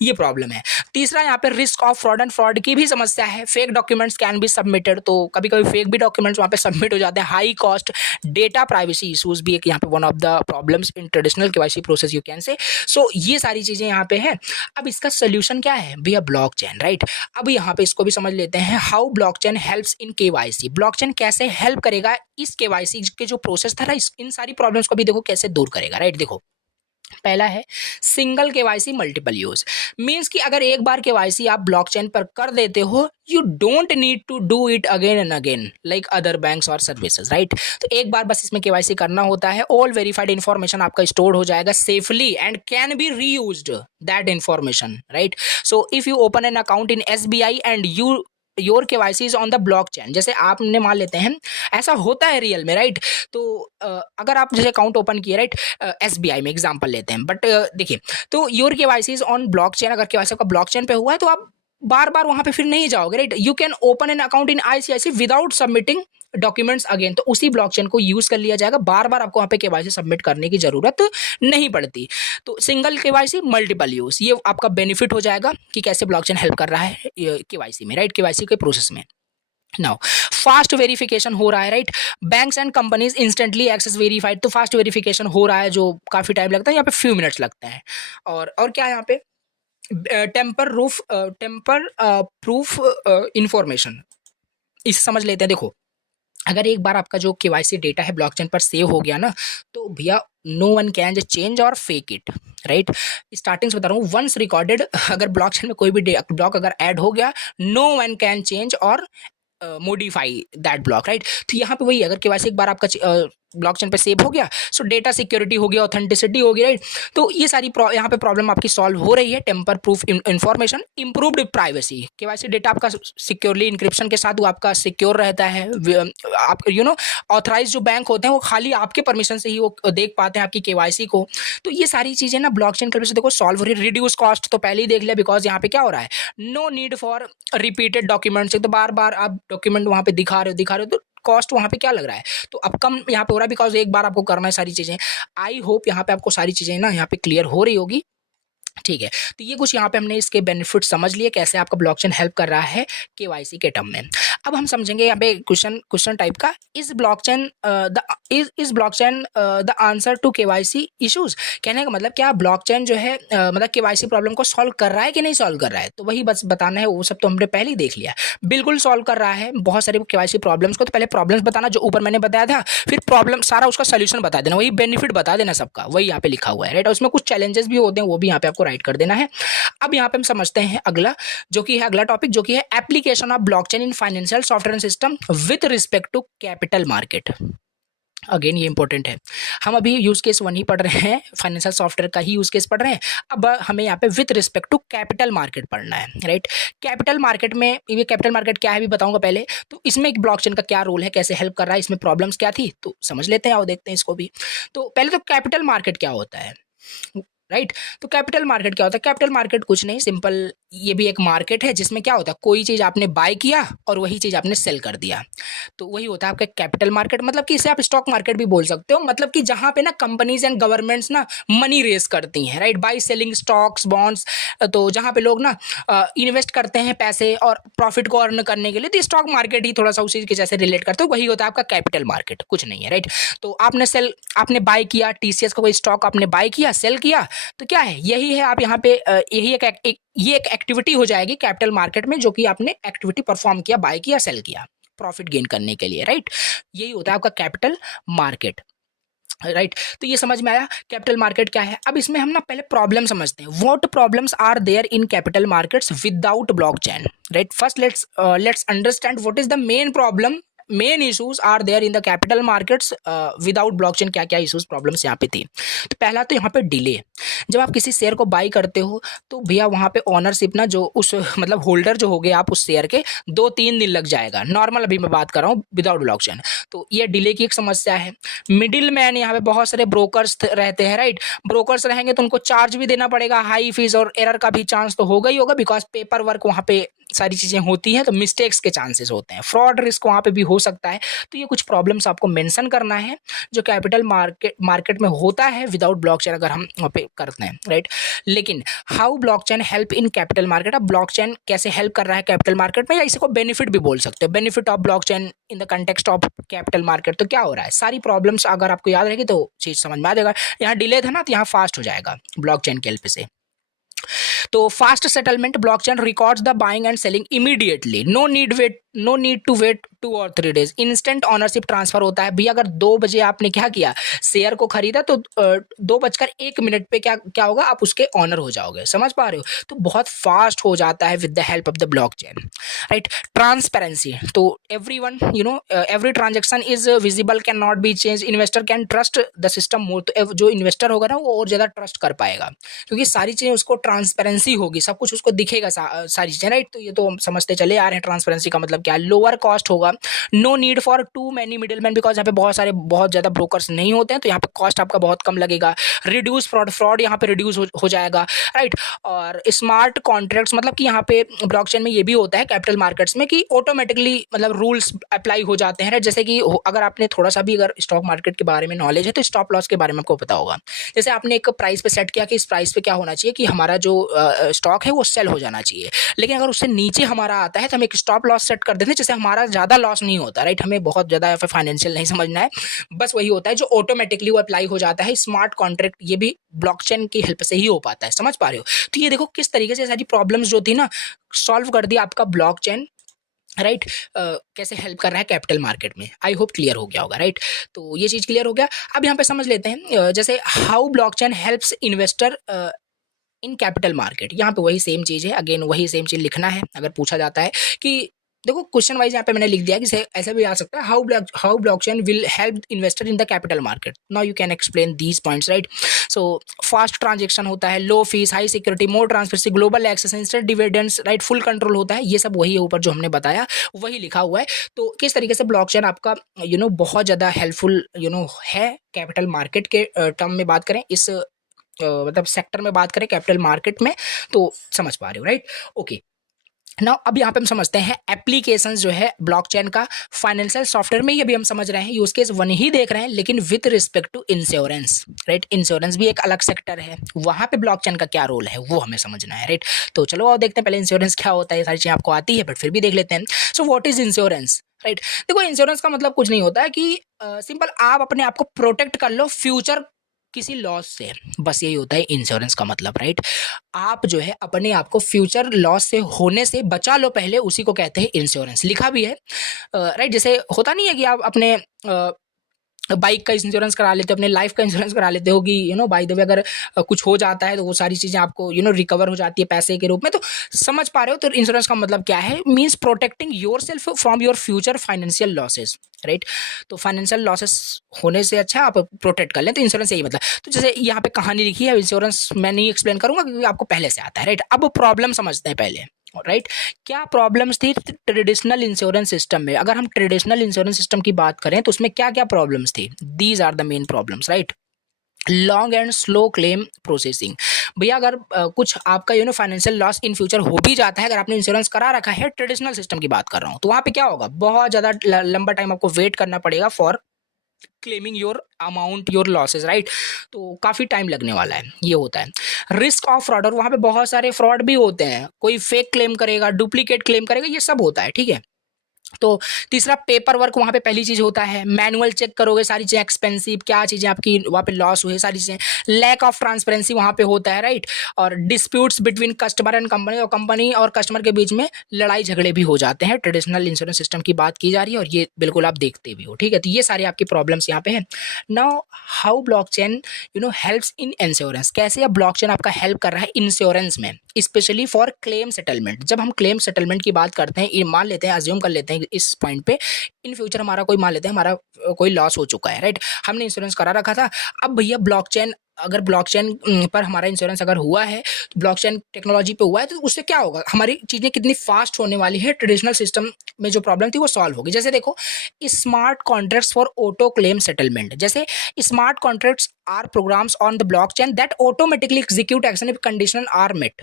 ये प्रॉब्लम है। तीसरा यहाँ पे risk of fraud and fraud की भी समस्या है, fake documents can be submitted, तो कभी कभी फेक भी डॉक्यूमेंट्स वहाँ पे सबमिट हो जाते हैं। High cost data privacy issues भी एक यहाँ पे one of the problems in traditional KYC process you can say. So ये सारी चीजें यहाँ पे है। अब इसका सोल्यूशन क्या है भैया, ब्लॉकचेन, राइट। अब यहाँ पे इसको भी समझ लेते हैं, how blockchain helps in KYC. Blockchain कैसे हेल्प करेगा इस केवाईसी के जो प्रोसेस था, इन सारी प्रॉब्लम्स को भी देखो कैसे दूर करेगा, राइट। देखो पहला है single KYC multiple use, means कि अगर एक बार केवाईसी आप ब्लॉकचेन पर कर देते हो, you don't need to do it again and again like other banks और सर्विसेज, राइट। तो एक बार बस इसमें केवाईसी करना होता है, ऑल वेरीफाइड इंफॉर्मेशन आपका स्टोर हो जाएगा safely and can be reused that information, right. So if you open an account in SBI and your KYC is on the blockchain, जैसे आपने मान लेते हैं ऐसा होता है रियल में, राइट। तो अगर आप जैसे अकाउंट ओपन किए, राइट, SBI में एग्जांपल लेते हैं, बट देखिए, तो your KYC is on blockchain, अगर केवाईसी आपका ब्लॉकचेन पे हुआ है तो आप बार बार वहां पे फिर नहीं जाओगे, right. You can open an account in ICICI without submitting documents again, तो उसी ब्लॉकचेन को यूज कर लिया जाएगा, बार बार आपको वहां पे केवाईसी सबमिट करने की जरूरत नहीं पड़ती। तो सिंगल केवाईसी मल्टीपल यूज, ये आपका बेनिफिट हो जाएगा कि कैसे ब्लॉकचेन हेल्प कर रहा है केवाईसी में, राइट, केवाईसी के प्रोसेस में। नाउ फास्ट वेरिफिकेशन हो रहा है, right. Banks and companies instantly access verified, तो फास्ट वेरिफिकेशन हो रहा है जो काफी टाइम लगता है, यहाँ पे फ्यू मिनट्स लगते हैं। और क्या है यहाँ पे, टेम्पर प्रूफ इंफॉर्मेशन, इसे समझ लेते हैं। देखो अगर एक बार आपका जो केवाईसी डेटा है ब्लॉकचेन पर सेव हो गया ना, तो भैया नो वन कैन चेंज और फेक इट, राइट। स्टार्टिंग से बता रहा हूँ, वंस रिकॉर्डेड, अगर ब्लॉकचेन में कोई भी ब्लॉक अगर ऐड हो गया, नो वन कैन चेंज और मोडिफाई दैट ब्लॉक, राइट। तो यहाँ पे वही, अगर केवाईसी एक बार आपका ब्लॉकचेन पे सेव हो गया, सो डेटा सिक्योरिटी हो गया, ऑथेंटिसिटी हो गई, राइट। तो ये सारी यहाँ पे प्रॉब्लम आपकी सॉल्व हो रही है। Tamper proof information, improved privacy, KYC data आपका सिक्योरली इंक्रिप्शन के साथ वो आपका सिक्योर रहता है। आप ऑथराइज जो बैंक होते हैं वो खाली आपके परमिशन से ही वो देख पाते हैं आपकी केवाईसी को। तो ये सारी चीजें ना ब्लॉकचेन की वजह से देखो सॉल्व हो रही है। रिड्यूस कॉस्ट तो पहले ही देख लिया, बिकॉज यहाँ पे क्या हो रहा है, no need for repeated documents, तो बार बार आप डॉक्यूमेंट वहां पे दिखा रहे हो, तो कॉस्ट वहां पे क्या लग रहा है, तो अब कम यहाँ पे हो रहा है, बिकॉज एक बार आपको करना है सारी चीजें। आई होप यहाँ पे आपको सारी चीजें ना यहाँ पे क्लियर हो रही होगी, ठीक है। तो ये कुछ यहाँ पे हमने इसके बेनिफिट समझ लिए, कैसे आपका ब्लॉकचेन हेल्प कर रहा है केवाईसी के टर्म में। अब हम समझेंगे यहाँ पे क्वेश्चन टाइप का, is blockchain the answer to KYC issues. कहने का मतलब क्या ब्लॉकचेन जो है मतलब केवाईसी प्रॉब्लम को सॉल्व कर रहा है कि नहीं सॉल्व कर रहा है, तो वही बस बताना है। वो सब तो हमने पहले ही देख लिया, बिल्कुल सॉल्व कर रहा है बहुत सारे केवाईसी प्रॉब्लम्स को। तो पहले प्रॉब्लम्स बताना जो ऊपर मैंने बताया था, फिर प्रॉब्लम सारा उसका सोल्यूशन बता देना, वही बेनिफिट बता देना सबका, वही यहाँ पे लिखा हुआ है, राइट। और उसमें कुछ चैलेंजेस भी होते हैं, वो भी यहाँ पे आपको राइट कर देना है। अब यहाँ पे हम समझते हैं अगला, जो कि है अगला टॉपिक, जो कि है application of blockchain in financial software system with respect to capital market. Again ये इंपॉर्टेंट है, हम अभी यूज केस 1 ही पढ़ रहे हैं, फाइनेंशियल सॉफ्टवेयर का ही यूज केस पढ़ रहे हैं। अब हमें यहाँ पे with respect to capital market पढ़ना है, राइट। कैपिटल मार्केट में, ये कैपिटल मार्केट क्या है भी बताऊंगा पहले, तो इसमें एक ब्लॉकचेन का क्या रोल है, कैसे हेल्प कर रहा है, इसमें प्रॉब्लम्स क्या थी, तो समझ लेते हैं और देखते हैं इसको भी। तो पहले तो कैपिटल मार्केट क्या होता है, राइट। तो कैपिटल मार्केट क्या होता है? कैपिटल मार्केट कुछ नहीं, सिंपल, ये भी एक मार्केट है जिसमें क्या होता है, कोई चीज़ आपने बाय किया और वही चीज़ आपने सेल कर दिया, तो वही होता है आपका कैपिटल मार्केट। मतलब कि इसे आप स्टॉक मार्केट भी बोल सकते हो, मतलब कि जहाँ पे ना कंपनीज एंड गवर्नमेंट्स ना मनी रेज करती हैं, right, by selling stocks bonds. तो जहाँ पे लोग ना इन्वेस्ट करते हैं पैसे और प्रॉफिट को अर्न करने के लिए, तो स्टॉक मार्केट ही थोड़ा सा उसी के जैसे रिलेट करते हो, वही होता है आपका कैपिटल मार्केट, कुछ नहीं है, राइट। तो आपने बाय किया टीसीएस का कोई स्टॉक, आपने बाय किया, सेल किया, तो क्या है, यही है आप यहाँ पे यही ये एक एक्टिविटी हो जाएगी कैपिटल मार्केट में, जो कि आपने एक्टिविटी परफॉर्म किया, बाय किया, सेल किया प्रॉफिट गेन करने के लिए, राइट। यही होता है आपका कैपिटल मार्केट, राइट। तो ये समझ में आया कैपिटल मार्केट क्या है। अब इसमें हम ना पहले प्रॉब्लम समझते हैं, what problems are there in capital markets without blockchain, right. First let's understand what is the main problem, main issues are there in the capital markets without blockchain. क्या क्या इश्यूज प्रॉब्लम्स यहाँ पे थी? तो पहला तो यहाँ पे डिले। जब आप किसी शेयर को बाई करते हो तो भैया वहाँ पे ओनरशिप ना, जो उस मतलब होल्डर जो हो गए आप उस शेयर के, 2-3 दिन लग जाएगा नॉर्मल, अभी मैं बात कर रहा हूँ विदाउट ब्लॉकचेन। तो ये डिले की एक समस्या है। मिडिल मैन, यहाँ पे बहुत सारे ब्रोकर्स रहते हैं, राइट। ब्रोकर्स रहेंगे तो उनको चार्ज भी देना पड़ेगा, हाई फीस, और एरर का भी चांस तो होगा ही होगा, बिकॉज पेपर वर्क वहाँ पे सारी चीज़ें होती हैं, तो मिस्टेक्स के चांसेस होते हैं, फ्रॉड रिस्क वहाँ पे भी हो सकता है। तो ये कुछ प्रॉब्लम्स आपको मेंशन करना है जो कैपिटल मार्केट में होता है विदाउट ब्लॉकचेन, अगर हम वहाँ पे करते हैं, राइट। लेकिन how blockchain help in capital market, अब ब्लॉकचेन कैसे हेल्प कर रहा है कैपिटल मार्केट में, या इसी को बेनिफिट भी बोल सकते हो, benefit of blockchain in the context of capital market. तो क्या हो रहा है, सारी प्रॉब्लम्स अगर आपको याद रहेगी तो चीज़ समझ में आ जाएगा। यहाँ डिले था ना, तो यहाँ फास्ट हो जाएगा ब्लॉकचेन के हेल्प से। तो fast settlement, blockchain records the buying and selling immediately, no need to wait 2 और 3 डेज, इंस्टेंट ऑनरशिप ट्रांसफर होता है भैया। अगर 2 बजे आपने क्या किया, शेयर को खरीदा, तो 2:01 पे क्या होगा, आप उसके ऑनर हो जाओगे, समझ पा रहे हो। तो बहुत फास्ट हो जाता है with the help of the blockchain, right. Transparency, तो everyone every transaction is visible, can not be change, investor can trust the system more. तो जो इन्वेस्टर होगा ना वो और ज्यादा ट्रस्ट कर पाएगा, क्योंकि सारी चीजें उसको ट्रांसपेरेंसी होगी, सब कुछ उसको दिखेगा, सारी चीजें, राइट। तो ये तो हम समझते चले आ रहे हैं ट्रांसपेरेंसी का मतलब क्या है। लोअर कॉस्ट होगा, no need for too many middleman, because यहाँ पे बहुत ज्यादा ब्रोकर्स नहीं होते हैं, तो यहाँ पे कॉस्ट आपका बहुत कम लगेगा। रिड्यूस फ्रॉड यहाँ पे रिड्यूस हो जाएगा, राइट। और स्मार्ट कॉन्ट्रैक्ट्स, मतलब कि यहाँ पे ब्लॉकचेन में ये भी होता है कैपिटल मार्केट्स में कि ऑटोमेटिकली मतलब रूल्स अप्लाई हो जाते हैं, right? जैसे कि अगर आपने थोड़ा सा भी अगर स्टॉक मार्केट के बारे में नॉलेज है तो स्टॉप लॉस के बारे में आपको पता होगा। जैसे आपने एक प्राइस पे सेट किया कि इस प्राइस पे क्या होना चाहिए कि हमारा जो स्टॉक है वो सेल हो जाना चाहिए, लेकिन अगर उससे नीचे हमारा आता है तो हम एक स्टॉप लॉस सेट कर देते हैं, जिससे हमारा ज़्यादा लॉस नहीं होता, राइट। हमें बहुत ज़्यादा फाइनेंशियल नहीं समझना है, बस वही होता है जो ऑटोमेटिकली वो अप्लाई हो जाता है। स्मार्ट कॉन्ट्रैक्ट ये भी ब्लॉकचेन की हेल्प से ही हो पाता है, समझ पा रहे हो। तो ये देखो किस तरीके से सारी प्रॉब्लम्स जो थी ना सॉल्व कर दिया आपका ब्लॉकचेन, राइट। कैसे हेल्प कर रहा है कैपिटल मार्केट में। आई होप क्लियर हो गया होगा, राइट। तो ये चीज़ क्लियर हो गया। अब यहाँ पे समझ लेते हैं जैसे how blockchain helps investor in capital market. यहाँ पे वही सेम चीज़ है, अगेन वही सेम चीज़ लिखना है अगर पूछा जाता है कि देखो क्वेश्चन वाइज यहाँ पे मैंने लिख दिया कि ऐसा भी आ सकता है, how blockchain will help investor in the capital market. Now you can explain these points, right. So fast transaction होता है, low fees, high security, more transparency, global access, instant dividends, right, full control होता है। ये सब वही है ऊपर जो हमने बताया वही लिखा हुआ है। तो किस तरीके से ब्लॉकचेन आपका बहुत ज़्यादा हेल्पफुल है कैपिटल मार्केट के टर्म में बात करें, इस मतलब सेक्टर में बात करें कैपिटल मार्केट में, तो समझ पा रहे हो, राइट। ओके, नाउ अब यहाँ पे हम समझते हैं एप्लीकेशंस जो है ब्लॉकचेन का फाइनेंशियल सॉफ्टवेयर में। ये भी हम समझ रहे हैं, यूज केस वन ही देख रहे हैं, लेकिन with respect to insurance, right. Insurance भी एक अलग सेक्टर है, वहाँ पे ब्लॉकचेन का क्या रोल है वो हमें समझना है, राइट। तो चलो और देखते हैं पहले इंश्योरेंस क्या होता है। ये सारी चीज़ें आपको आती है बट फिर भी देख लेते हैं। So what is insurance, right. देखो इंश्योरेंस का मतलब कुछ नहीं होता है कि सिंपल आप अपने आप को प्रोटेक्ट कर लो फ्यूचर किसी लॉस से, बस यही होता है इंश्योरेंस का मतलब, राइट। आप जो है अपने आप को फ्यूचर लॉस से होने से बचा लो पहले, उसी को कहते हैं इंश्योरेंस। लिखा भी है, राइट। जैसे होता नहीं है कि आप अपने बाइक का इंश्योरेंस करा लेते हो, अपने लाइफ का इंश्योरेंस करा लेते हो कि बाय द वे अगर कुछ हो जाता है तो वो सारी चीज़ें आपको रिकवर हो जाती है पैसे के रूप में। तो समझ पा रहे हो, तो इंश्योरेंस का मतलब क्या है, means protecting your self from your future financial losses, right. तो फाइनेंशियल लॉसेस होने से अच्छा आप प्रोटेक्ट कर लें, तो इंश्योरेंस यही मतलब। तो जैसे यहाँ पे कहानी लिखी है, इंश्योरेंस मैं नहीं एक्सप्लेन करूंगा क्योंकि आपको पहले से आता है, राइट। अब प्रॉब्लम समझते हैं पहले, राइट। क्या प्रॉब्लम्स थी ट्रेडिशनल इंश्योरेंस सिस्टम में। अगर हम ट्रेडिशनल इंश्योरेंस सिस्टम की बात करें तो उसमें क्या क्या प्रॉब्लम्स थी, these are the main problems, right. Long and slow claim processing. भैया अगर कुछ आपका फाइनेंशियल लॉस इन फ्यूचर हो भी जाता है, अगर आपने इंश्योरेंस करा रखा है, ट्रेडिशनल सिस्टम की बात कर रहा हूँ, तो वहाँ पे क्या होगा, बहुत ज़्यादा लंबा टाइम आपको वेट करना पड़ेगा for claiming your amount your losses, right. तो काफ़ी टाइम लगने वाला है, ये होता है। रिस्क ऑफ फ्रॉड, और वहाँ पे बहुत सारे फ्रॉड भी होते हैं, कोई फेक क्लेम करेगा, डुप्लीकेट क्लेम करेगा, ये सब होता है, ठीक है। तो तीसरा पेपर वर्क वहाँ पे पहली चीज़ होता है, मैनुअल चेक करोगे सारी चीज़ें, एक्सपेंसिव क्या चीज़ें आपकी वहाँ पे लॉस हुई, सारी चीज़ें। लैक ऑफ ट्रांसपेरेंसी वहाँ पे होता है, राइट। और disputes between customer and company, और कंपनी और कस्टमर के बीच में लड़ाई झगड़े भी हो जाते हैं। ट्रेडिशनल इंश्योरेंस सिस्टम की बात की जा रही है और ये बिल्कुल आप देखते भी हो, ठीक है। तो ये सारी आपकी प्रॉब्लम्स यहाँ पे है। Now how blockchain helps in insurance, कैसे अब ब्लॉकचेन आपका हेल्प कर रहा है इंश्योरेंस में, स्पेशली फॉर क्लेम सेटलमेंट। जब हम क्लेम सेटलमेंट की बात करते हैं, ये मान लेते हैं, अज्यूम कर लेते हैं इस पॉइंट पे, इन फ्यूचर हमारा कोई, मान लेते हैं हमारा कोई लॉस हो चुका है, राइट। हमने इंश्योरेंस करा रखा था। अब भैया ब्लॉकचेन, अगर ब्लॉकचेन पर हमारा इंश्योरेंस अगर हुआ है, तो ब्लॉकचेन टेक्नोलॉजी पे हुआ है, तो उससे क्या होगा, हमारी चीज़ें कितनी फास्ट होने वाली है। ट्रेडिशनल सिस्टम में जो प्रॉब्लम थी वो सॉल्व होगी। जैसे देखो, smart contracts for auto claim settlement, जैसे smart contracts are programs on the blockchain that automatically execute action if condition are met,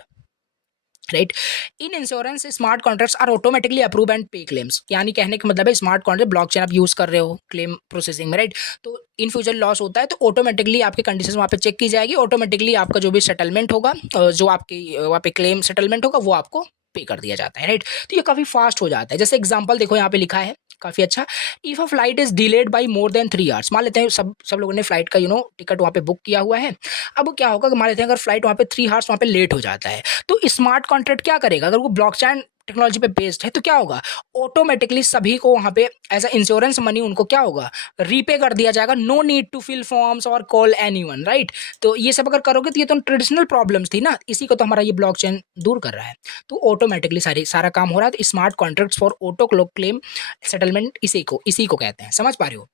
right. In insurance smart contracts are automatically approve and pay claims, यानी कहने का मतलब है स्मार्ट कॉन्ट्रैक्ट ब्लॉकचेन आप यूज कर रहे हो क्लेम प्रोसेसिंग में, राइट। तो इन फ्यूचर लॉस होता है तो ऑटोमेटिकली आपकी कंडीशन वहाँ पे चेक की जाएगी, ऑटोमेटिकली आपका जो भी सेटलमेंट होगा, जो आपकी वहाँ पे क्लेम सेटलमेंट होगा, वो आपको पे कर दिया जाता है, राइट। तो ये काफ़ी फास्ट हो जाता है। जैसे एग्जाम्पल देखो, यहाँ पे लिखा है काफ़ी अच्छा, if a flight is delayed by more than 3 hours, मान लेते हैं सब लोगों ने फ्लाइट का टिकट वहाँ पे बुक किया हुआ है। अब क्या होगा, मान लेते हैं अगर फ्लाइट वहाँ पे 3 आवर्स वहाँ पे लेट हो जाता है, तो स्मार्ट कॉन्ट्रैक्ट क्या करेगा, अगर वो ब्लॉकचेन टेक्नोलॉजी पे बेस्ड है, तो क्या होगा, ऑटोमेटिकली सभी को वहाँ पे एज अ इंश्योरेंस मनी उनको क्या होगा, रीपे कर दिया जाएगा। No need to fill forms और कॉल एनीवन, राइट। तो ये सब अगर करोगे तो ये तो ट्रेडिशनल प्रॉब्लम्स थी ना, इसी को तो हमारा ये ब्लॉकचेन दूर कर रहा है। तो ऑटोमेटिकली सारा काम हो रहा है। तो smart contracts for auto claim settlement, इसी को कहते हैं, समझ पा रहे हो।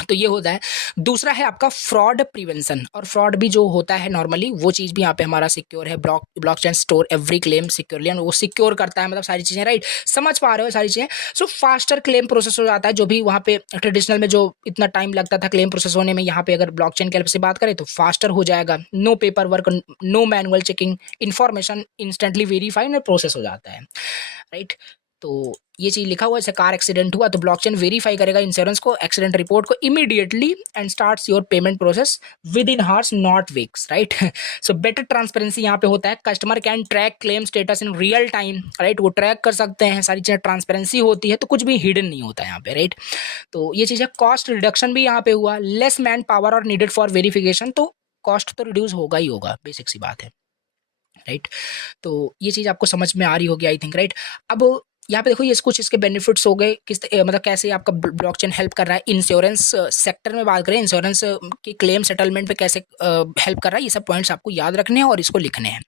तो ये होता है। दूसरा है आपका फ्रॉड प्रिवेंशन, और फ्रॉड भी जो होता है नॉर्मली, वो चीज़ भी यहाँ पे हमारा सिक्योर है। Blockchain store every claim securely, वो सिक्योर करता है, मतलब सारी चीज़ें, राइट। समझ पा रहे हो सारी चीज़ें। सो फास्टर क्लेम प्रोसेस हो जाता है, जो भी वहाँ पे ट्रेडिशनल में जो इतना टाइम लगता था क्लेम प्रोसेस होने में, यहाँ पे अगर ब्लॉकचेन के हेल्प से बात करें तो फास्टर हो जाएगा। No paper work, no manual checking, information instantly verified और प्रोसेस हो जाता है, राइट। तो ये चीज़ लिखा हुआ है, जैसे कार एक्सीडेंट हुआ तो ब्लॉकचेन वेरीफाई करेगा इंश्योरेंस को, एक्सीडेंट रिपोर्ट को immediately, and starts your payment process within hours not weeks, right. So better transparency यहाँ पे होता है। Customer can track claim status in real time, right. वो ट्रैक कर सकते हैं, सारी चीज़ें ट्रांसपेरेंसी होती है, तो कुछ भी हिडन नहीं होता है यहाँ पे, राइट। तो ये चीज़ है। कॉस्ट रिडक्शन भी यहाँ पे हुआ, लेस मैन पावर और नीडेड फॉर वेरिफिकेशन, तो कॉस्ट तो रिड्यूस होगा ही होगा, बेसिक सी बात है, राइट। तो ये चीज़ आपको समझ में आ रही होगी आई थिंक, राइट। अब यहाँ पे देखो, ये कुछ इसके बेनिफिट्स हो गए, मतलब कैसे आपका ब्लॉकचेन हेल्प कर रहा है इंश्योरेंस सेक्टर में। बात करें इंश्योरेंस की क्लेम सेटलमेंट पे कैसे हेल्प कर रहा है, ये सब पॉइंट्स आपको याद रखने हैं और इसको लिखने हैं।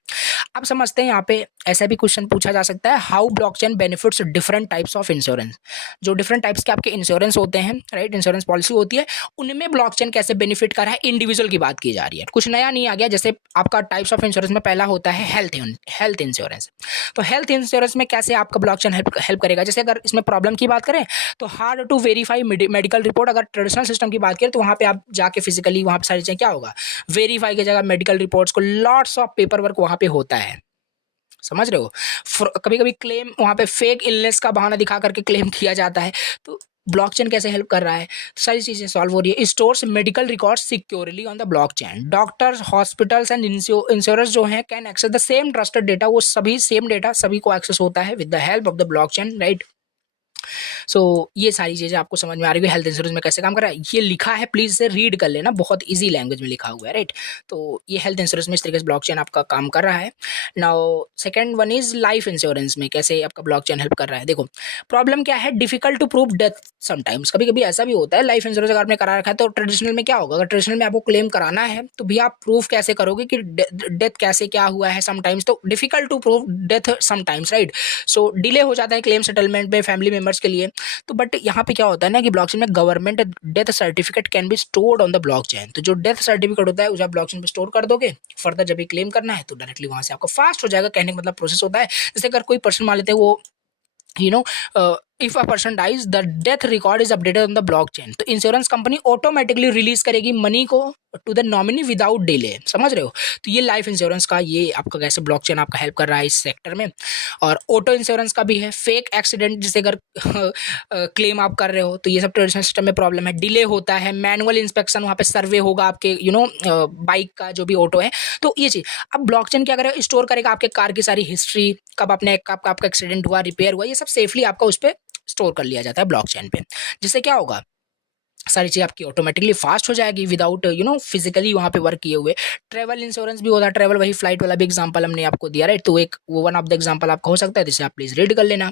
अब समझते हैं, यहाँ पे ऐसा भी क्वेश्चन पूछा जा सकता है, how blockchain benefits different types of insurance. जो डिफरेंट टाइप्स के आपके इंश्योरेंस होते हैं, राइट, इंश्योरेंस पॉलिसी होती है, उनमें ब्लॉकचेन कैसे बेनिफिट कर रहा है, इंडिविजुअल की बात की जा रही है, कुछ नया नहीं आ गया। जैसे आपका टाइप्स ऑफ इंश्योरेंस में पहला होता है हेल्थ इंश्योरेंस। तो हेल्थ इंश्योरेंस में कैसे आपका ब्लॉकचेन हेल्प करेगा, जैसे अगर इसमें प्रॉब्लम की बात करें तो hard to verify medical report. अगर ट्रेडिशनल सिस्टम की बात करें तो वहाँ पे आप जाके फिजिकली वहाँ पे सारी चीज़ें क्या होगा, वेरीफाई की जगह मेडिकल रिपोर्ट्स को, लॉट्स ऑफ पेपर वर्क वहाँ पे होता है, समझ रहे हो। कभी कभी क्लेम वहाँ पे फेक इलनेस का बहाना दिखा करके क्लेम किया जाता है। तो ब्लॉकचेन कैसे हेल्प कर रहा है, सारी चीज़ें सॉल्व हो रही है। Stores medical records securely on the blockchain. Doctors, hospitals and insurance जो हैं can access the same trusted data, वो सभी सेम डेटा सभी को एक्सेस होता है with the help of the blockchain, right. So ये सारी चीज़ें आपको समझ में आ रही है हेल्थ इंश्योरेंस में कैसे काम कर रहा है। ये लिखा है, प्लीज़ इसे रीड कर लेना, बहुत ईजी लैंग्वेज में लिखा हुआ है, राइट। तो ये हेल्थ इंश्योरेंस में इस तरीके से ब्लॉकचेन आपका काम कर रहा है। Now second one is life insurance में कैसे आपका ब्लॉकचेन हेल्प कर रहा है। देखो प्रॉब्लम क्या है, difficult to prove death sometimes. कभी कभी ऐसा भी होता है, लाइफ इंश्योरेंस अगर आपने करा रखा है तो ट्रेडिशनल में क्या होगा, अगर ट्रेडिशनल में आपको क्लेम कराना है तो भी आप प्रूफ कैसे करोगे कि डेथ कैसे क्या हुआ है, समटाइम्स तो difficult to prove death sometimes, right. So delay हो जाता है क्लेम सेटलमेंट में फैमिली मेम्बर्स के लिए। तो बट यहाँ पे क्या होता है ना कि ब्लॉकचेन में government death certificate can be stored on the blockchain. तो जो डेथ सर्टिफिकेट होता है उसे आप ब्लॉकचेन पे स्टोर कर दोगे, फर्दर जब भी क्लेम करना है तो डायरेक्टली वहां से आपको फास्ट हो जाएगा। कहने का मतलब प्रोसेस होता है, जैसे अगर कोई पर्सन मान लेते हैं वो you know if a person dies the death record is updated on the blockchain, तो इंश्योरेंस कंपनी ऑटोमेटिकली रिलीज करेगी मनी को to the nominee without delay, समझ रहे हो। तो ये लाइफ इंश्योरेंस का ये आपका कैसे ब्लॉकचेन आपका हेल्प कर रहा है इस सेक्टर में। और ऑटो इंश्योरेंस का भी है, फेक एक्सीडेंट जिसे अगर क्लेम आप कर रहे हो तो ये सब ट्रेडिशनल सिस्टम में प्रॉब्लम है, डिले होता है, मैनुअल इंस्पेक्शन वहाँ पे सर्वे होगा आपके बाइक का जो भी ऑटो है। तो ये चीज़ अब ब्लॉकचेन क्या करेगा, स्टोर करेगा आपके कार की सारी हिस्ट्री, कब आपका एक्सीडेंट हुआ, रिपेयर हुआ, ये सब सेफली आपका उस पर स्टोर कर लिया जाता है ब्लॉकचेन पे। जिससे क्या होगा, सारी चीज़ आपकी ऑटोमेटिकली फास्ट हो जाएगी विदाउट फिजिकली वहाँ पे वर्क किए हुए। ट्रैवल इंश्योरेंस भी होता है, ट्रैवल वही फ्लाइट वाला भी एग्जांपल हमने आपको दिया, राइट। तो एक वो वन ऑफ द एग्जांपल आपका हो सकता है, जिसे आप प्लीज़ रीड कर लेना,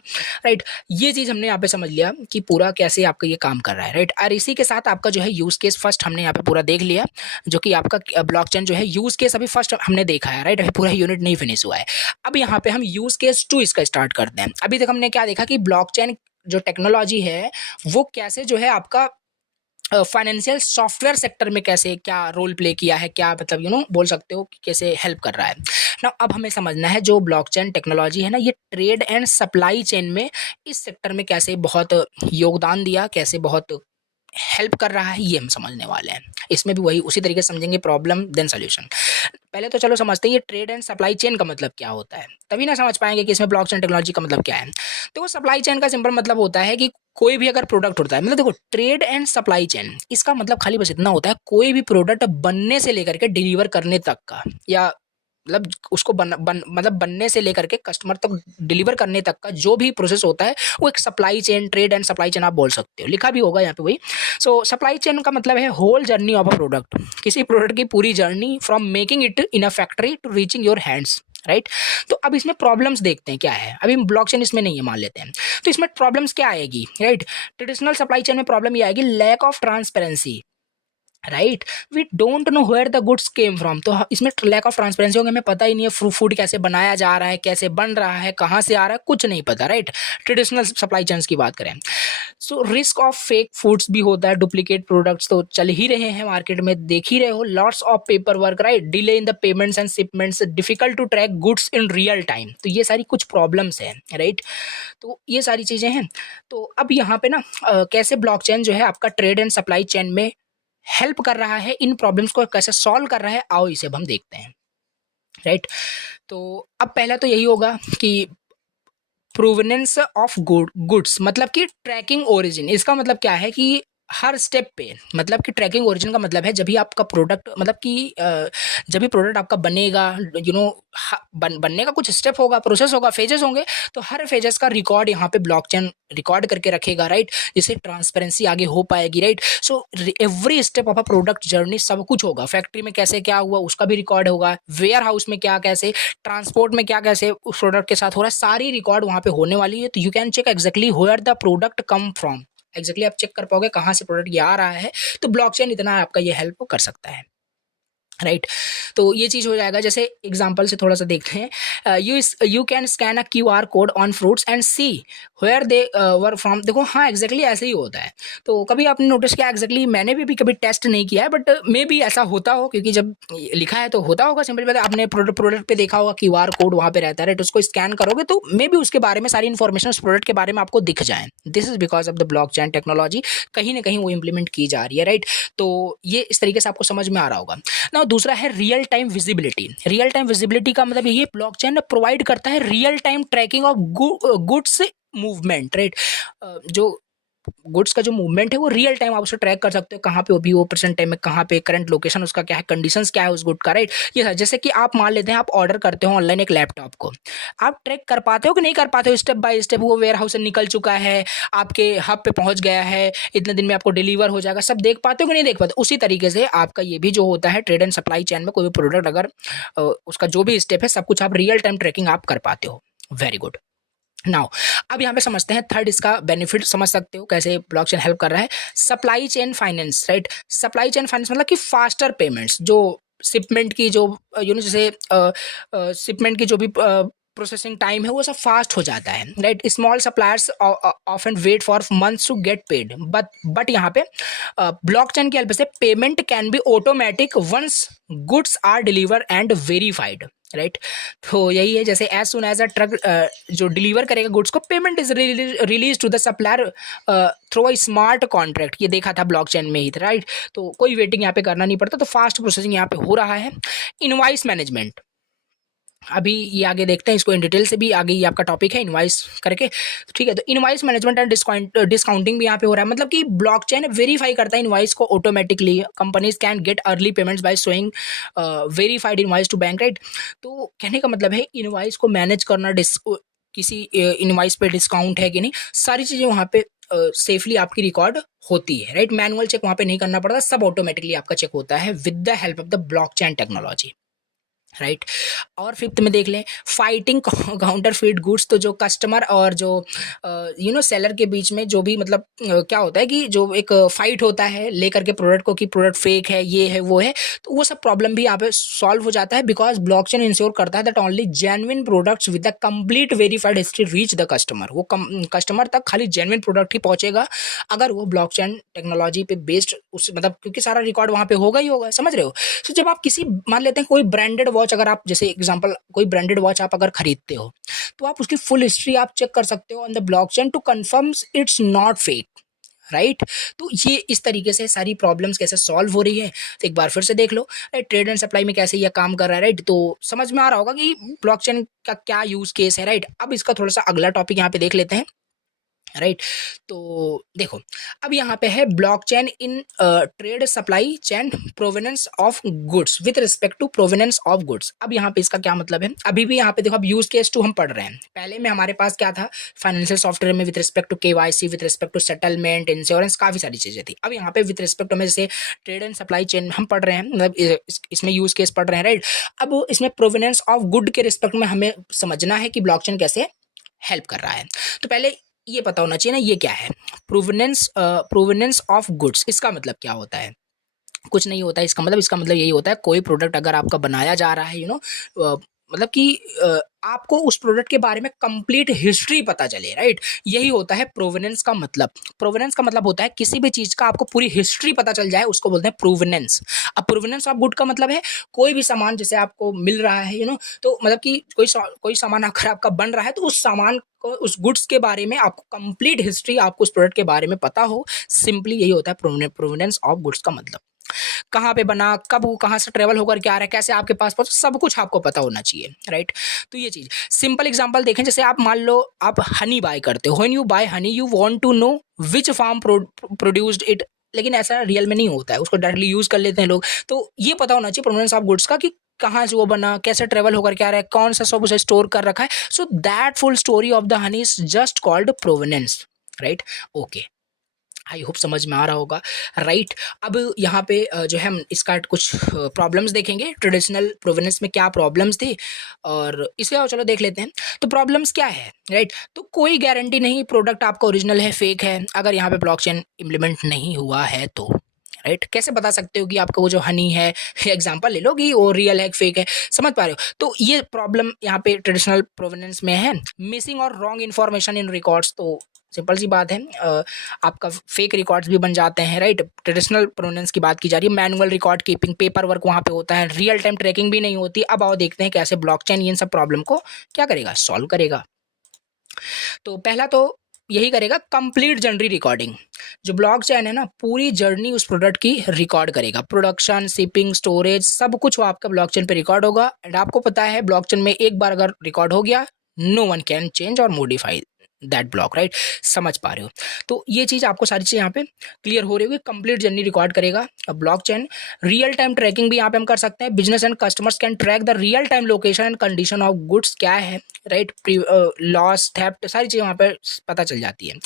राइट। ये चीज़ हमने यहाँ पे समझ लिया कि पूरा कैसे आपका ये काम कर रहा है, राइट। और इसी के साथ आपका जो है यूज़ केस फर्स्ट हमने यहाँ पे पूरा देख लिया, जो कि आपका ब्लॉकचेन जो है यूज़ केस अभी फर्स्ट हमने देखा है, राइट। अभी पूरा यूनिट नहीं फिनिश हुआ है। अब यहाँ पे हम यूज़ केस 2 इसका स्टार्ट करते हैं। अभी तक हमने क्या देखा कि ब्लॉकचेन जो टेक्नोलॉजी है वो कैसे जो है आपका फाइनेंशियल सॉफ्टवेयर सेक्टर में कैसे क्या रोल प्ले किया है, क्या मतलब बोल सकते हो कि कैसे हेल्प कर रहा है ना। अब हमें समझना है जो ब्लॉकचेन टेक्नोलॉजी है ना, ये ट्रेड एंड सप्लाई चेन में इस सेक्टर में कैसे बहुत योगदान दिया, कैसे बहुत हेल्प कर रहा है, ये हम समझने वाले हैं। इसमें भी वही उसी तरीके से समझेंगे, प्रॉब्लम देन सोल्यूशन। पहले तो चलो समझते हैं ये ट्रेड एंड सप्लाई चेन का मतलब क्या होता है, तभी ना समझ पाएंगे कि इसमें ब्लॉकचेन टेक्नोलॉजी का मतलब क्या है। तो वो सप्लाई चेन का सिंपल मतलब होता है कि कोई भी अगर प्रोडक्ट होता है, मतलब देखो ट्रेड एंड सप्लाई चेन इसका मतलब खाली बस इतना होता है, कोई भी प्रोडक्ट बनने से लेकर के डिलीवर करने तक का, या मतलब उसको मतलब बनने से लेकर के कस्टमर तक डिलीवर करने तक का जो भी प्रोसेस होता है वो एक supply chain, trade and supply chain आप बोल सकते हो, लिखा भी होगा यहाँ पे वही। सो सप्लाई चेन का मतलब है whole journey of a product, किसी प्रोडक्ट की पूरी journey from making it in a factory to reaching your hands, right. तो अब इसमें प्रॉब्लम्स देखते हैं क्या है, अभी ब्लॉकचेन इसमें नहीं है मान लेते हैं। तो इसमें प्रॉब्लम्स क्या आएगी, राइट। ट्रेडिशनल सप्लाई चेन में प्रॉब्लम ये आएगी lack of transparency, right. We don't know where the goods came from, तो इसमें लैक ऑफ ट्रांसपेरेंसी होगी, हमें पता ही नहीं है फूड कैसे बनाया जा रहा है, कैसे बन रहा है, कहाँ से आ रहा है, कुछ नहीं पता, राइट। ट्रेडिशनल सप्लाई चेन्स की बात करें। So risk of fake foods भी होता है, डुप्लीकेट प्रोडक्ट्स तो चल ही रहे हैं मार्केट में, देख ही रहे हो, lots of paper work, right, delay in the payments and shipments, difficult to track goods in real time, तो ये सारी कुछ प्रॉब्लम्स हैं, राइट। तो ये सारी चीज़ें हैं। तो अब यहाँ पे ना कैसे ब्लॉकचेन जो है आपका ट्रेड एंड सप्लाई चेन में हेल्प कर रहा है, इन प्रॉब्लम्स को कैसे सॉल्व कर रहा है, आओ इसे अब हम देखते हैं, राइट। तो अब पहला तो यही होगा कि प्रूवेनेंस ऑफ गुड्स, मतलब कि ट्रैकिंग ओरिजिन। इसका मतलब क्या है कि हर स्टेप पे, मतलब कि ट्रैकिंग ओरिजिन का मतलब है जब भी आपका प्रोडक्ट, मतलब कि जब भी प्रोडक्ट आपका बनेगा, बनने का कुछ स्टेप होगा, प्रोसेस होगा, फेजेस होंगे, तो हर फेजेस का रिकॉर्ड यहाँ पे ब्लॉकचेन रिकॉर्ड करके रखेगा, राइट, जिससे ट्रांसपेरेंसी आगे हो पाएगी, right. So every step of a product journey सब कुछ होगा, फैक्ट्री में कैसे क्या हुआ उसका भी रिकॉर्ड होगा, वेयर हाउस में क्या कैसे, ट्रांसपोर्ट में क्या कैसे उस प्रोडक्ट के साथ हो रहा है, सारी रिकॉर्ड वहाँ पे होने वाली है। तो you can check exactly where the product come from, exactly आप चेक कर पाओगे कहाँ से प्रोडक्ट ये आ रहा है। तो ब्लॉकचेन इतना आपका ये हेल्प कर सकता है, राइट। तो ये चीज़ हो जाएगा। जैसे एग्जांपल से थोड़ा सा देखते हैं, you can scan a QR code on fruits and see where they were from. देखो हाँ एग्जैक्टली ऐसे ही होता है। तो कभी आपने नोटिस किया, एग्जैक्टली मैंने भी कभी टेस्ट नहीं किया है, बट मे बी ऐसा होता हो, क्योंकि जब लिखा है तो होता होगा। सिंपल बात है, आपने प्रोडक्ट पे देखा होगा QR कोड वहाँ पे रहता है, राइट। उसको स्कैन करोगे तो मे बी उसके बारे में सारी इन्फॉर्मेशन उस प्रोडक्ट के बारे में आपको दिख जाए। This is because of the blockchain technology, कहीं ना कहीं वो इंप्लीमेंट की जा रही है, राइट। तो ये इस तरीके से आपको समझ में आ रहा होगा ना। दूसरा है real time visibility. Real time visibility का मतलब ये ब्लॉकचेन प्रोवाइड करता है real time tracking of goods movement, right. जो गुड्स का जो मूवमेंट है वो रियल टाइम आप उसको ट्रैक कर सकते हो, कहाँ पे अभी वो प्रेजेंट टाइम में कहाँ पे, करंट लोकेशन उसका क्या है, कंडीशंस क्या है उस गुड का, राइट। ये सर जैसे कि आप मान लेते हैं आप ऑर्डर करते हो ऑनलाइन एक लैपटॉप को, आप ट्रैक कर पाते हो कि नहीं कर पाते हो, स्टेप बाय स्टेप वो वेयर हाउस से निकल चुका है, आपके हब पे पहुंच गया है, इतने दिन में आपको डिलीवर हो जाएगा, सब देख पाते हो कि नहीं देख पाते। उसी तरीके से आपका ये भी जो होता है ट्रेड एंड सप्लाई चेन में, कोई भी प्रोडक्ट अगर उसका जो भी स्टेप है सब कुछ आप रियल टाइम ट्रैकिंग आप कर पाते हो। Very good. नाउ अब यहाँ पे समझते हैं थर्ड, इसका बेनिफिट समझ सकते हो कैसे ब्लॉकचेन हेल्प कर रहा है। Supply chain finance, right. Supply chain finance मतलब कि फास्टर पेमेंट्स, जो शिपमेंट की जो जैसे शिपमेंट की जो भी प्रोसेसिंग टाइम है वो सब फास्ट हो जाता है, right. Small suppliers often wait for months to get paid, but यहाँ पे ब्लॉकचेन की हेल्प से payment can be automatic once goods are deliver and verified, right. तो यही है, जैसे as soon as a truck जो डिलीवर करेगा गुड्स को, payment is release to the supplier through a smart contract. ये देखा था ब्लॉकचेन में ही था, राइट। तो कोई वेटिंग यहाँ पे करना नहीं पड़ता, तो फास्ट प्रोसेसिंग यहाँ पे हो रहा है। इनवाइस मैनेजमेंट, अभी ये आगे देखते हैं इसको इन डिटेल से भी, आगे ये आपका टॉपिक है इनवाइस करके, ठीक है। तो इनवाइस मैनेजमेंट एंड डिस्काउंटिंग भी यहाँ पे हो रहा है, मतलब कि ब्लॉकचेन वेरीफाई करता है इनवाइस को automatically. Companies can get early payments by showing verified invoice to bank, right. तो कहने का मतलब है इनवाइस को मैनेज करना, किसी इनवाइस पे डिस्काउंट है कि नहीं, सारी चीज़ें वहाँ पे सेफली आपकी रिकॉर्ड होती है, राइट। मैनुअल चेक वहाँ पे नहीं करना पड़ता, सब ऑटोमेटिकली आपका चेक होता है with the help of the blockchain technology, right. और फिफ्थ में देख लें, फाइटिंग काउंटरफीट गुड्स। तो जो कस्टमर और जो सेलर के बीच में जो भी मतलब क्या होता है कि जो एक फाइट होता है लेकर के प्रोडक्ट को कि प्रोडक्ट फेक है, ये है वो है, तो वो सब प्रॉब्लम भी यहाँ पे सॉल्व हो जाता है, बिकॉज ब्लॉकचेन इंश्योर करता है that only genuine products with the complete verified history reach the customer. वो कस्टमर तक खाली जेन्युइन प्रोडक्ट ही पहुंचेगा अगर वो ब्लॉकचेन टेक्नोलॉजी पे बेस्ड उस मतलब, क्योंकि सारा रिकॉर्ड वहाँ पे होगा ही होगा, समझ रहे हो। तो जब आप किसी मान लेते हैं कोई ब्रांडेड वॉच, अगर आप जैसे एग्जांपल कोई ब्रांडेड वॉच आप अगर खरीदते हो, तो आप उसकी फुल हिस्ट्री आप चेक कर सकते हो on the blockchain to confirm it's not fake, right. तो ये इस तरीके से सारी प्रॉब्लम्स कैसे सॉल्व हो रही है, तो एक बार फिर से देख लो, ट्रेड एंड सप्लाई में कैसे ये काम कर रहा है, राइट। तो समझ में आ रहा होगा कि ब्लॉकचेन का क्या यूज केस है, राइट। अब इसका थोड़ा सा अगला टॉपिक यहाँ पे देख लेते हैं, राइट। तो देखो, अब यहाँ पे है blockchain in trade supply chain provenance of goods with respect to provenance of goods. अब यहाँ पे इसका क्या मतलब है, अभी भी यहाँ पे देखो, अब यूज केस 2 हम पढ़ रहे हैं। पहले में हमारे पास क्या था, फाइनेंशियल सॉफ्टवेयर में with respect to KYC, with respect to settlement, insurance, काफी सारी चीजें थी। अब यहाँ पे विथ रिस्पेक्ट टू में जैसे ट्रेड एंड सप्लाई चेन हम पढ़ रहे हैं, मतलब इसमें यूज केस पढ़ रहे हैं, राइट। अब इसमें प्रोवेनेंस ऑफ गुड के रिस्पेक्ट में हमें समझना है कि ब्लॉकचेन कैसे हेल्प कर रहा है। तो पहले ये पता होना चाहिए ना, ये क्या है प्रोवेनेंस ऑफ गुड्स, इसका मतलब क्या होता है। कुछ नहीं होता है इसका मतलब यही होता है, कोई प्रोडक्ट अगर आपका बनाया जा रहा है मतलब कि आपको उस प्रोडक्ट के बारे में कंप्लीट हिस्ट्री पता चले, राइट। यही होता है प्रोवेनेंस का मतलब। प्रोवेनेंस का मतलब होता है किसी भी चीज का आपको पूरी हिस्ट्री पता चल जाए, उसको बोलते हैं प्रोवेनेंस। अब प्रोवेनेंस ऑफ गुड का मतलब है कोई भी सामान जैसे आपको मिल रहा है तो मतलब कि कोई सामान अगर आपका बन रहा है, तो उस सामान को, उस गुड्स के बारे में आपको कंप्लीट हिस्ट्री, आपको उस प्रोडक्ट के बारे में पता हो। सिंपली यही होता है प्रोवेनेंस ऑफ गुड्स का मतलब। कहाँ पे बना, कब वो कहाँ से ट्रेवल होकर के आ रहा है, कैसे आपके पास पहुंचा, सब कुछ आपको पता होना चाहिए, राइट। तो ये चीज सिंपल एग्जांपल देखें, जैसे आप मान लो आप हनी बाय करते हो, when you buy honey you want to know which farm produced it, लेकिन ऐसा रियल में नहीं होता है, उसको डायरेक्टली यूज कर लेते हैं लोग। तो ये पता होना चाहिए प्रोवेनेंस ऑफ गुड्स का, कि कहाँ से वो बना, कैसे ट्रेवल होकर के आ रहा है, कौन सा सब उसे स्टोर कर रखा है। So that full story of the honey is just called provenance, right. Okay, I hope समझ में आ रहा होगा, राइट। अब यहाँ पे जो है हम इसका कुछ प्रॉब्लम्स देखेंगे, ट्रेडिशनल प्रोवेनेंस में क्या प्रॉब्लम्स थी, और इसे और चलो देख लेते हैं। तो प्रॉब्लम्स क्या है, राइट। तो कोई गारंटी नहीं प्रोडक्ट आपका ओरिजिनल है फेक है, अगर यहाँ पे ब्लॉकचेन इम्प्लीमेंट नहीं हुआ है तो, राइट। कैसे बता सकते हो कि आपका वो जो हनी है, एग्जांपल ले लो कि वो रियल है फेक है, समझ पा रहे हो। तो ये प्रॉब्लम यहाँ पे ट्रेडिशनल प्रोवेनेंस में है। मिसिंग और रॉन्ग इन्फॉर्मेशन इन रिकॉर्ड्स, तो सिंपल सी बात है, आपका फेक रिकॉर्ड्स भी बन जाते हैं, राइट। ट्रेडिशनल प्रोवेनेंस की बात की जा रही है। Manual record keeping, paper work वहाँ पे होता है, रियल टाइम ट्रैकिंग भी नहीं होती। अब आओ देखते हैं कैसे ब्लॉकचेन इन सब प्रॉब्लम को क्या करेगा, सॉल्व करेगा। तो पहला तो यही करेगा, कंप्लीट जर्नी रिकॉर्डिंग। जो ब्लॉकचेन है ना, पूरी जर्नी उस प्रोडक्ट की रिकॉर्ड करेगा, प्रोडक्शन, शिपिंग, स्टोरेज, सब कुछ वो आपका ब्लॉकचेन पे रिकॉर्ड होगा। एंड आपको पता है ब्लॉकचेन में एक बार अगर रिकॉर्ड हो गया, नो वन कैन चेंज और मॉडिफाई दैट ब्लॉक, राइट। समझ पा रहे हो। तो ये चीज आपको सारी चीजें यहाँ पे क्लियर हो रही होगी। कंप्लीट जर्नी रिकॉर्ड करेगा ब्लॉकचेन। रियल टाइम ट्रैकिंग भी यहाँ पे हम कर सकते हैं। Business and customers can track the real time location and condition of goods, क्या है, राइट। लॉस, थेफ्ट, सारी चीजें वहाँ पे पता चल जाती है।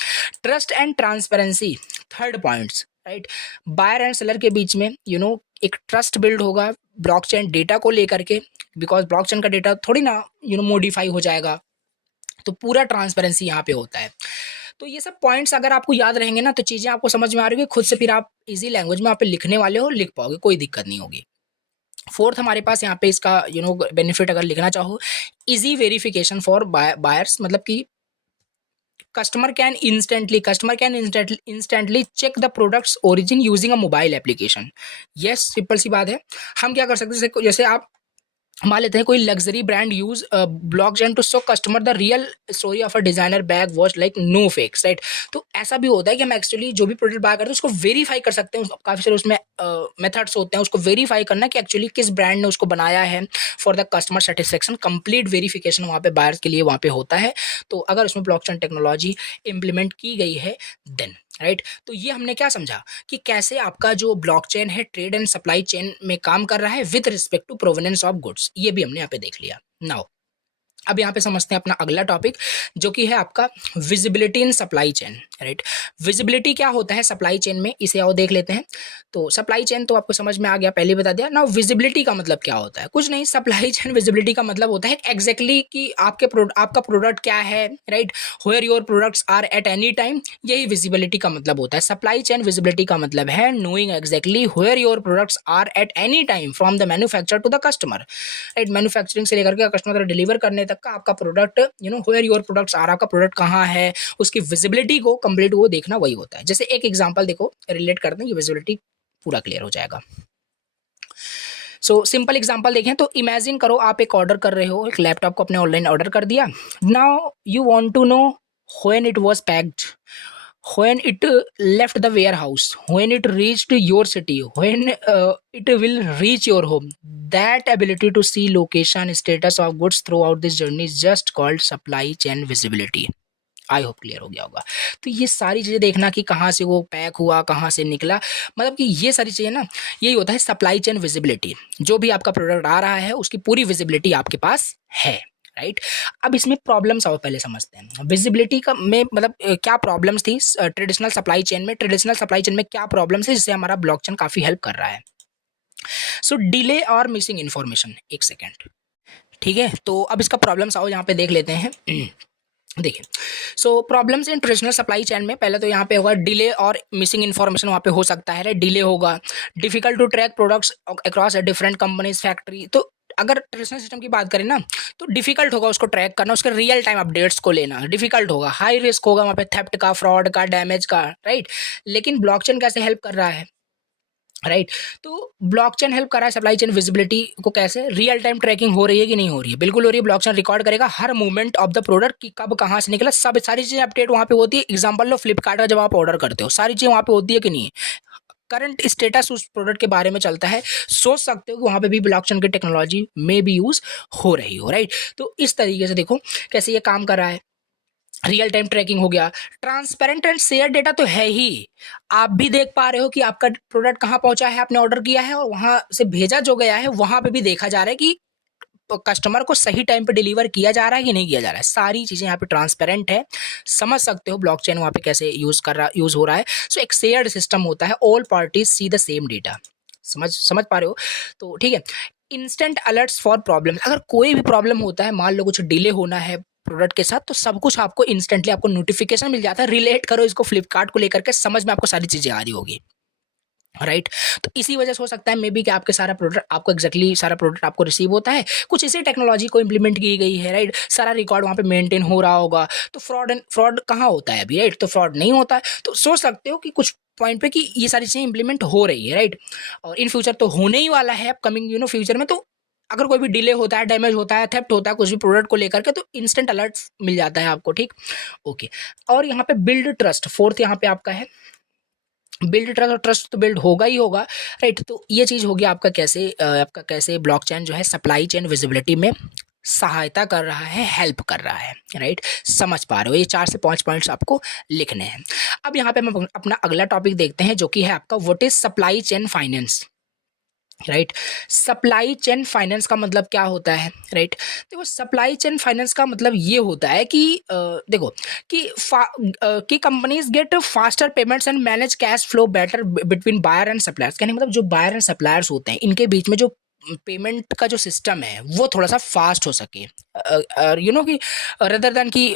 Trust and transparency, third points, right. Buyer and seller के बीच में एक ट्रस्ट बिल्ड होगा ब्लॉकचेन डेटा को लेकर के, बिकॉज ब्लॉकचेन का डेटा थोड़ी ना मॉडिफाई हो जाएगा, तो पूरा ट्रांसपेरेंसी यहाँ पे होता है। तो ये सब पॉइंट्स अगर आपको याद रहेंगे ना, तो चीज़ें आपको समझ में आ रही है, खुद से फिर आप इजी लैंग्वेज में आप लिखने वाले हो, लिख पाओगे, कोई दिक्कत नहीं होगी। फोर्थ हमारे पास यहाँ पे इसका बेनिफिट अगर लिखना चाहो, इजी वेरिफिकेशन फॉर बायर्स, मतलब कि customer can instantly check the products origin using a mobile application. Yes, simple सी बात है। हम क्या कर सकते हैं, जैसे आप मान लेते हैं कोई luxury brand use blockchain to show customer the real story of a designer bag watch like no fakes, right. तो ऐसा भी होता है कि हम एक्चुअली जो भी प्रोडक्ट बाय करते हैं उसको वेरीफाई कर सकते हैं, काफी सारे उसमें मेथड्स होते हैं उसको वेरीफाई करना कि एक्चुअली किस ब्रांड ने उसको बनाया है for the customer satisfaction. Complete verification वहाँ पे बायर्स के लिए वहाँ पे होता है। तो अगर उसमें ब्लॉकचेन टेक्नोलॉजी इंप्लीमेंट की गई है देन, राइट। तो ये हमने क्या समझा कि कैसे आपका जो ब्लॉकचेन है ट्रेड एंड सप्लाई चेन में काम कर रहा है with respect to provenance of goods, ये भी हमने यहाँ पे देख लिया। नाउ अब यहाँ पे समझते हैं अपना अगला टॉपिक जो कि है आपका विजिबिलिटी इन सप्लाई चेन, राइट। विजिबिलिटी क्या होता है सप्लाई चेन में, इसे आओ देख लेते हैं। तो सप्लाई चेन तो आपको समझ में आ गया, पहले बता दिया ना। विजिबिलिटी का मतलब क्या होता है, कुछ नहीं, सप्लाई चेन विजिबिलिटी का मतलब होता है एग्जैक्टली कि आपका प्रोडक्ट क्या है, right, where your products are at any time, यही विजिबिलिटी का मतलब होता है। सप्लाई चेन विजिबिलिटी का मतलब है knowing exactly where your products are at any time from the manufacture to the customer, right. Manufacturing से लेकर के कस्टमर तक डिलीवर करने तक का आपका product, where your products are, आपका प्रोडक्ट कहाँ है, उसकी विजिबिलिटी को कंप्लीट वो देखना वही होता है। जैसे एक एग्जांपल देखो, रिलेट करते हैं, ये विजिबिलिटी पूरा क्लियर हो जाएगा। सो सिंपल एग्जांपल देखें तो इमेजिन करो आप एक ऑर्डर कर रहे हो, एक लैपटॉप को अपने ऑनलाइन ऑर्डर कर दिया। Now you want to know when it was packed, when it left the warehouse, when it reached your city, when it will reach your home. That ability to see location status of goods throughout this journey is just called supply chain visibility. I hope clear हो गया होगा। तो ये सारी चीज़ें देखना कि कहाँ से वो पैक हुआ, कहाँ से निकला, मतलब कि ये सारी चीज़ें ना, यही होता है सप्लाई चेन विजिबिलिटी। जो भी आपका प्रोडक्ट आ रहा है उसकी पूरी विजिबिलिटी आपके पास है, राइट। अब इसमें प्रॉब्लम्स आओ पहले समझते हैं। विजिबिलिटी का में मतलब क्या प्रॉब्लम्स थी ट्रेडिशनल सप्लाई चेन में, ट्रेडिशनल सप्लाई चेन में क्या प्रॉब्लम्स है जिससे हमारा ब्लॉकचेन काफ़ी हेल्प कर रहा है। सो डिले और मिसिंग इन्फॉर्मेशन, एक सेकेंड, ठीक है। तो अब इसका प्रॉब्लम्स आओ यहाँ पे देख लेते हैं। देखिए, सो problems in traditional supply chain में पहले तो यहाँ पे होगा डिले और मिसिंग इन्फॉर्मेशन वहाँ पे हो सकता है, डिले होगा। Difficult to track products across different companies factory, तो अगर ट्रेडिशनल सिस्टम की बात करें ना तो डिफिकल्ट होगा उसको ट्रैक करना, उसके रियल टाइम अपडेट्स को लेना डिफिकल्ट होगा, हाई रिस्क होगा वहाँ पे थेफ्ट का, फ्रॉड का, डैमेज का, राइट। लेकिन ब्लॉकचेन कैसे हेल्प कर रहा है, राइट। तो ब्लॉकचेन हेल्प कर रहा है सप्लाई चेन विजिबिलिटी को, कैसे, रियल टाइम ट्रैकिंग हो रही है कि नहीं हो रही है, बिल्कुल हो रही है। ब्लॉकचेन रिकॉर्ड करेगा हर मूवमेंट ऑफ द प्रोडक्ट की, कब कहाँ से निकला, सब सारी चीजें अपडेट वहाँ पे होती है। एग्जांपल लो फ्लिपकार्ट का, जब आप ऑर्डर करते हो सारी चीजें वहाँ पे होती है कि नहीं, करंट स्टेटस उस प्रोडक्ट के बारे में चलता है। सोच सकते हो कि वहाँ पे भी ब्लॉकचेन की टेक्नोलॉजी में भी यूज हो रही हो, राइट। तो इस तरीके से देखो कैसे ये काम कर रहा है। रियल टाइम ट्रैकिंग हो गया, ट्रांसपेरेंट एंड शेयर डेटा तो है ही, आप भी देख पा रहे हो कि आपका प्रोडक्ट कहाँ पहुंचा है, आपने ऑर्डर किया है और वहां से भेजा जो गया है वहां पे भी देखा जा रहा है कि कस्टमर को सही टाइम पे डिलीवर किया जा रहा है कि नहीं किया जा रहा है। सारी चीजें यहाँ पे ट्रांसपेरेंट है, समझ सकते हो ब्लॉकचेन वहाँ पे कैसे यूज हो रहा है। सो एक शेयर्ड सिस्टम होता है, all parties C the same data, समझ पा रहे हो। तो ठीक है, इंस्टेंट अलर्ट्स फॉर प्रॉब्लम, अगर कोई भी प्रॉब्लम होता है, मान लो कुछ डिले होना है प्रोडक्ट के साथ, तो सब कुछ आपको इंस्टेंटली आपको नोटिफिकेशन मिल जाता है। रिलेट करो इसको फ्लिपकार्ट को लेकर के, समझ में आपको सारी चीजें आ रही होगी, राइट। तो इसी वजह से हो सकता है मे बी कि आपके सारा प्रोडक्ट आपको एग्जैक्टली सारा प्रोडक्ट आपको रिसीव होता है, कुछ इसी टेक्नोलॉजी को इंप्लीमेंट की गई है, राइट। सारा रिकॉर्ड वहाँ पे मेंटेन हो रहा होगा। तो फ्रॉड कहाँ होता है अभी, राइट, तो फ्रॉड नहीं होता है। तो सोच सकते हो कि कुछ पॉइंट पे कि ये सारी चीजें इंप्लीमेंट हो रही है, राइट। और इन फ्यूचर तो होने ही वाला है अपकमिंग फ्यूचर में। तो अगर कोई भी डिले होता है, डैमेज होता है, थेफ्ट होता है कुछ भी प्रोडक्ट को लेकर के, तो इंस्टेंट अलर्ट मिल जाता है आपको, ठीक, ओके। और यहाँ पे बिल्ड ट्रस्ट, फोर्थ यहाँ पे आपका है बिल्ड ट्रस्ट, और ट्रस्ट तो बिल्ड होगा ही होगा, राइट। तो ये चीज होगी आपका कैसे ब्लॉकचेन जो है सप्लाई चेन विजिबिलिटी में सहायता कर रहा है, हेल्प कर रहा है, राइट। समझ पा रहे हो, ये 4 से 5 पॉइंट्स आपको लिखने हैं। अब यहाँ पे हम अपना अगला टॉपिक देखते हैं जो कि है आपका what is supply chain finance, right. Supply chain finance का मतलब क्या होता है, राइट। देखो सप्लाई चेन फाइनेंस का मतलब ये होता है कि देखो कि companies get faster payments and manage cash flow better between buyer and suppliers. कहने का मतलब जो बायर एंड सप्लायर्स होते हैं इनके बीच में जो पेमेंट का जो सिस्टम है वो थोड़ा सा फास्ट हो सके, कि रदर देन कि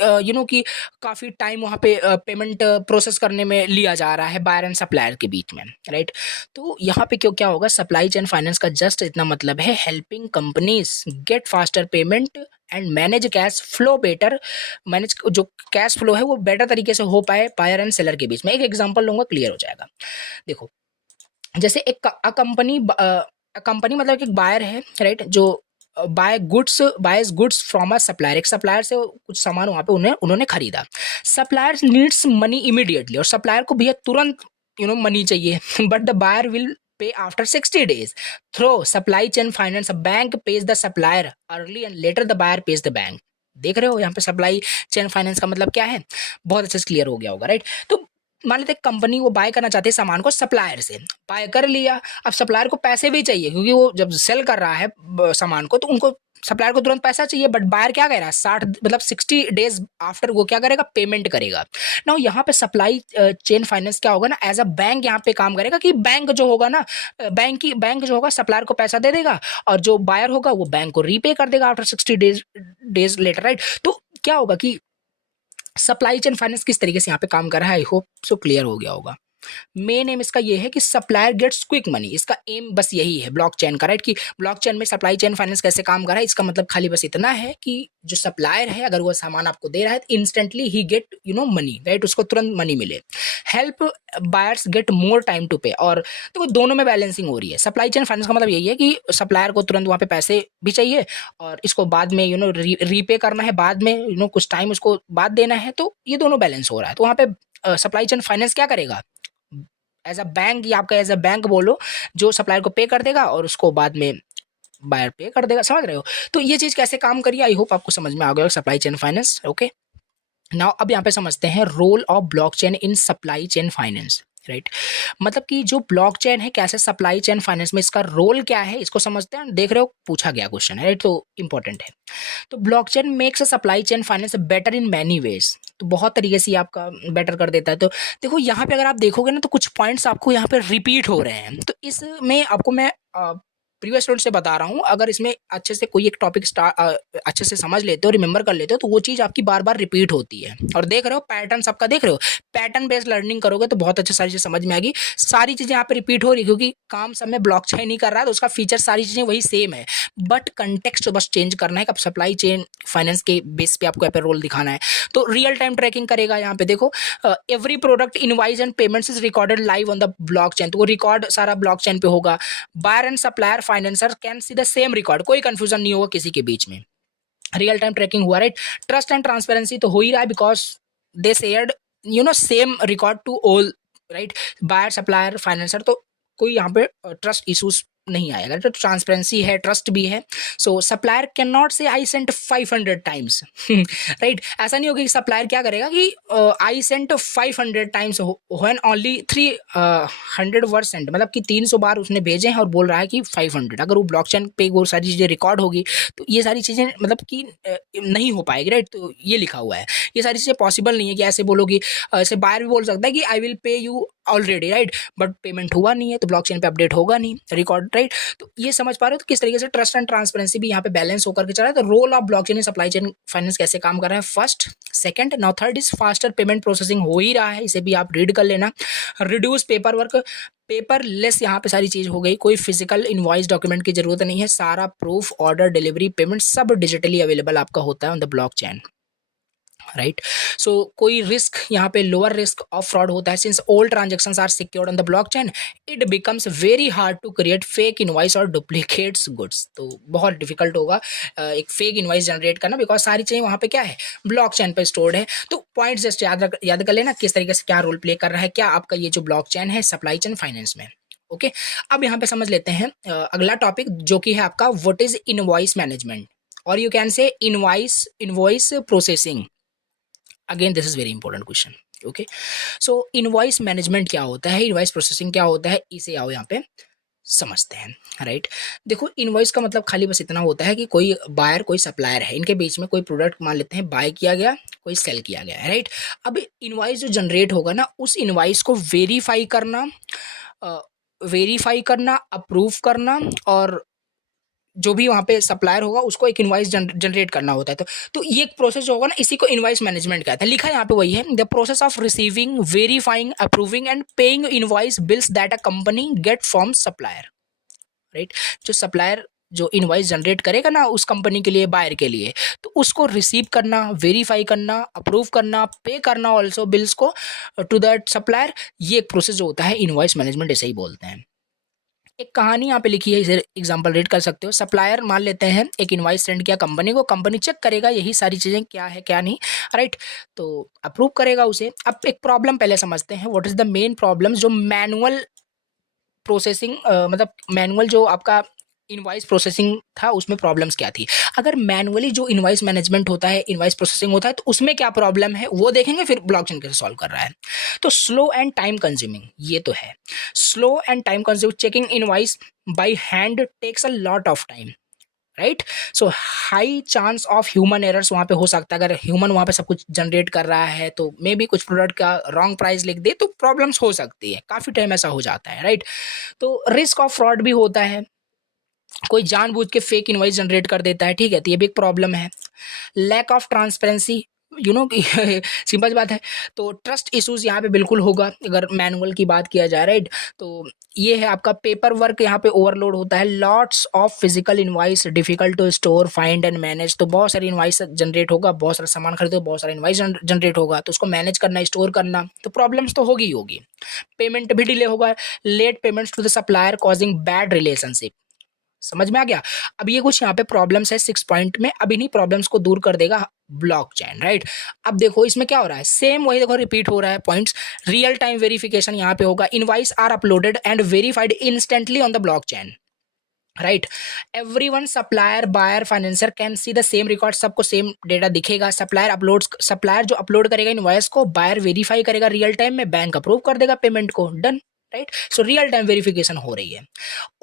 कि काफ़ी टाइम वहाँ पे पेमेंट प्रोसेस करने में लिया जा रहा है बायर एंड सप्लायर के बीच में, राइट। तो यहाँ पे क्यों क्या होगा, सप्लाई चेन फाइनेंस का जस्ट इतना मतलब है helping companies get faster payment and manage cash flow better, manage जो कैश फ्लो है वो बेटर तरीके से हो पाए बायर एंड सेलर के बीच में। एक एग्जांपल लूंगा, क्लियर हो जाएगा। देखो जैसे एक कंपनी मतलब एक बायर है, राइट, जो buys goods from a supplier, एक सप्लायर से कुछ सामान वहाँ पे उन्होंने खरीदा। सप्लायर नीड्स मनी इमीडिएटली, और सप्लायर को भैया तुरंत मनी चाहिए but the buyer will pay after 60 days through supply chain finance. A bank pays the supplier early and later the buyer pays the bank. देख रहे हो यहाँ पे सप्लाई चेन फाइनेंस का मतलब क्या है, बहुत अच्छे से क्लियर हो गया होगा, राइट। तो मान लेते कंपनी वो बाय करना चाहती है सामान को सप्लायर से, बाय कर लिया, अब सप्लायर को पैसे भी चाहिए क्योंकि वो जब सेल कर रहा है सामान को तो उनको सप्लायर को तुरंत पैसा चाहिए, बट बायर क्या कह रहा है 60 मतलब 60 डेज आफ्टर वो क्या करेगा, पेमेंट करेगा ना। यहाँ पे सप्लाई चेन फाइनेंस क्या होगा ना, एज अ बैंक यहाँ पे काम करेगा कि बैंक जो होगा ना, बैंक जो होगा सप्लायर को पैसा दे देगा और जो बायर होगा वो बैंक को रीपे कर देगा आफ्टर 60 डेज लेटर, राइट। तो क्या होगा कि सप्लाई चेन फाइनेंस किस तरीके से यहाँ पे काम कर रहा है, आई होप सो क्लियर हो गया होगा। मेन एम इसका ये है कि सप्लायर गेट्स क्विक मनी, इसका एम बस यही है ब्लॉकचेन का, राइट, कि ब्लॉकचेन में सप्लाई चेन फाइनेंस कैसे काम कर रहा है। इसका मतलब खाली बस इतना है कि जो सप्लायर है अगर वो सामान आपको दे रहा है तो इंस्टेंटली ही गेट मनी, राइट, उसको तुरंत मनी मिले। Help buyers get more time to pay, और तो दोनों में बैलेंसिंग हो रही है। सप्लाई चेन फाइनेंस का मतलब यही है कि सप्लायर को तुरंत वहाँ पे पैसे भी चाहिए और इसको बाद में रीपे करना है, बाद में कुछ टाइम उसको बाद देना है, तो ये दोनों बैलेंस हो रहा है। तो वहाँ पे सप्लाई चेन फाइनेंस क्या करेगा, एज अ बैंक, या आपका एज अ बैंक बोलो, जो सप्लायर को पे कर देगा और उसको बाद में बायर पे कर देगा, समझ रहे हो। तो ये चीज़ कैसे काम करिए, आई होप आपको समझ में आ गया supply chain finance, okay. Now अब यहाँ पे समझते हैं role of blockchain in supply chain finance, right. मतलब कि जो ब्लॉकचेन है कैसे सप्लाई चेन फाइनेंस में इसका रोल क्या है, इसको समझते हैं। देख रहे हो पूछा गया क्वेश्चन है, राइट, तो इंपॉर्टेंट है। तो blockchain makes a supply chain finance better in many ways, तो बहुत तरीके से आपका बेटर कर देता है। तो देखो यहाँ पे अगर आप देखोगे ना तो कुछ पॉइंट्स आपको यहाँ पे रिपीट हो रहे हैं, तो इसमें आपको मैं प्रीवियस स्टूडेंट से बता रहा हूँ, अगर इसमें अच्छे से कोई एक टॉपिक अच्छे से समझ लेते हो, रिमेंबर कर लेते हो, तो वो चीज़ आपकी बार बार रिपीट होती है। और देख रहे हो पैटर्न सबका, देख रहे हो पैटर्न बेस्ड लर्निंग करोगे तो बहुत अच्छी सारी चीज़ समझ में आएगी। सारी चीज़ें यहाँ पे रिपीट हो रही है क्योंकि काम सब में ब्लॉकचेन ही कर रहा है, तो उसका फीचर सारी चीज़ें वही सेम है, बट कंटेक्स्ट बस चेंज करना है कि अब सप्लाई चेन फाइनेंस के बेस पे आपको यहाँ पे रोल दिखाना है। तो रियल टाइम ट्रैकिंग करेगा यहाँ पे, देखो every product invoice and payments is recorded live on the blockchain, तो वो रिकॉर्ड सारा ब्लॉकचेन पे होगा। Buyer and supplier financer can see the same record, कोई कंफ्यूजन नहीं होगा किसी के बीच में। रियल टाइम ट्रैकिंग हुआ, राइट। ट्रस्ट एंड ट्रांसपेरेंसी तो हो ही रहा है because they shared same record to all, right, buyer supplier financer, तो कोई यहाँ पे ट्रस्ट इशूज नहीं आएगा, तो ट्रांसपेरेंसी है, ट्रस्ट भी है। सो सप्लायर कैन नॉट से आई सेंट 500 टाइम्स, राइट। ऐसा नहीं होगा कि सप्लायर क्या करेगा कि I sent 500 times when only 300 were sent, मतलब कि 300 बार उसने भेजे हैं और बोल रहा है कि 500। अगर वो ब्लॉकचेन पे वो सारी चीज़ें रिकॉर्ड होगी तो ये सारी चीज़ें मतलब कि नहीं हो पाएगी, राइट। तो ये लिखा हुआ है, ये सारी चीज़ें पॉसिबल नहीं है कि ऐसे बोलोगी, ऐसे बायर भी बोल सकता है कि I will pay you already, right, but payment हुआ नहीं है तो ब्लॉकचेन पे अपडेट होगा नहीं रिकॉर्ड, राइट। तो ये समझ पा रहे हो तो किस तरीके से ट्रस्ट एंड ट्रांसपेरेंसी भी यहाँ पे बैलेंस होकर के चल रहा है। तो role of blockchain in supply chain finance कैसे काम कर रहा है, first, second, now third is faster payment processing हो ही रहा है, इसे भी आप रीड कर लेना। Reduce paper work, paper less यहाँ पे सारी चीज हो गई, कोई फिजिकल इनवॉइस डॉक्यूमेंट की जरूरत नहीं है, सारा प्रूफ, ऑर्डर, डिलीवरी, पेमेंट सब डिजिटली अवेलेबल आपका होता है ऑन द ब्लॉकचेन, राइट। सो कोई रिस्क यहाँ पे लोअर रिस्क ऑफ फ्रॉड होता है, since all transactions are secured on the blockchain it becomes very hard to create fake invoice और डुप्लीकेट्स गुड्स, तो बहुत डिफिकल्ट होगा एक फेक इनवॉइस जनरेट करना, बिकॉज सारी चीज़ें वहाँ पे क्या है, ब्लॉकचेन पे स्टोर्ड है। तो पॉइंट्स जस्ट याद कर लेना किस तरीके से क्या रोल प्ले कर रहा है क्या आपका ये जो ब्लॉकचेन है सप्लाई चेन फाइनेंस में, ओके। अब यहाँ पे समझ लेते हैं अगला टॉपिक जो कि है आपका व्हाट इज इनवॉइस मैनेजमेंट, और यू कैन से invoice processing. Again this is very important question, okay. So invoice management क्या होता है, इनवॉइस प्रोसेसिंग क्या होता है, इसे आओ यहाँ पे समझते हैं, राइट। देखो इनवॉइस का मतलब खाली बस इतना होता है कि कोई बायर कोई सप्लायर है, इनके बीच में कोई प्रोडक्ट मान लेते हैं बाय किया गया, कोई सेल किया गया है, राइट। अब इनवॉइस जो जनरेट होगा ना उस इनवॉइस को वेरीफाई करना, अप्रूव करना, और जो भी वहाँ पे सप्लायर होगा उसको एक इनवॉइस जनरेट करना होता है। तो ये एक प्रोसेस जो होगा ना इसी को इनवॉइस मैनेजमेंट कहते हैं। लिखा है यहाँ पे वही है, the process of receiving, verifying, approving and paying invoice bills that a company get from supplier, right. जो सप्लायर जो इनवॉइस जनरेट करेगा ना उस कंपनी के लिए, बायर के लिए, तो उसको रिसीव करना, वेरीफाई करना, अप्रूव करना, पे करना ऑल्सो बिल्स को टू दैट सप्लायर, ये एक प्रोसेस जो होता है इनवॉइस मैनेजमेंट, ऐसे ही बोलते हैं। एक कहानी यहाँ पे लिखी है, इसे एग्जांपल रीड कर सकते हो। सप्लायर मान लेते हैं एक इनवॉइस सेंड किया कंपनी को, कंपनी चेक करेगा यही सारी चीज़ें क्या है क्या नहीं, राइट, तो अप्रूव करेगा उसे। अब एक प्रॉब्लम पहले समझते हैं, what is the main problem जो मैनुअल प्रोसेसिंग मतलब मैनुअल जो आपका इनवॉइस प्रोसेसिंग था उसमें प्रॉब्लम्स क्या थी। अगर मैनुअली जो इनवॉइस मैनेजमेंट होता है, इनवॉइस प्रोसेसिंग होता है, तो उसमें क्या प्रॉब्लम है वो देखेंगे, फिर ब्लॉकचेन कैसे सॉल्व कर रहा है। तो स्लो एंड टाइम कंज्यूमिंग, ये तो है slow and time consuming. Checking invoice by hand takes a lot of time, right. So high chance of human errors वहाँ पे हो सकता है। अगर ह्यूमन वहाँ पे सब कुछ जनरेट कर रहा है तो मे बी कुछ प्रोडक्ट का रॉन्ग प्राइस लिख दे तो प्रॉब्लम्स हो सकती है, काफ़ी टाइम ऐसा हो जाता है, राइट। तो रिस्क ऑफ फ्रॉड भी होता है, कोई जानबूझ के फेक इनवॉइस जनरेट कर देता है, ठीक है, तो ये भी एक प्रॉब्लम है। Lack of transparency, you know simple सी बात है। तो ट्रस्ट इश्यूज यहाँ पे बिल्कुल होगा अगर मैनुअल की बात किया जाए, राइट। तो ये है आपका पेपर वर्क यहाँ पे ओवरलोड होता है। Lots of physical invoice difficult to store find and manage, तो बहुत सारी इनवॉइस जनरेट होगा, बहुत सारा सामान खरीदो, बहुत सारा इनवॉइस जनरेट होगा, तो उसको मैनेज करना, स्टोर करना, तो प्रॉब्लम्स तो होगी ही होगी। पेमेंट भी डिले होगा, late payments to the supplier causing bad relationship. समझ में आ गया। अब ये कुछ यहाँ पे प्रॉब्लम्स है 6 पॉइंट में, अब इन्हीं प्रॉब्लम्स को दूर कर देगा ब्लॉकचेन, राइट। अब देखो इसमें क्या हो रहा है, सेम वही देखो रिपीट हो रहा है पॉइंट्स। रियल टाइम वेरिफिकेशन यहाँ पे होगा, invoice are uploaded and verified instantly on the blockchain, right. Everyone supplier buyer financer can see the same record, सबको सेम डेटा दिखेगा। सप्लायर जो अपलोड करेगा इनवॉइस को, बायर वेरीफाई करेगा रियल टाइम में, बैंक अप्रूव कर देगा पेमेंट को, done, right. So real time verification हो रही है।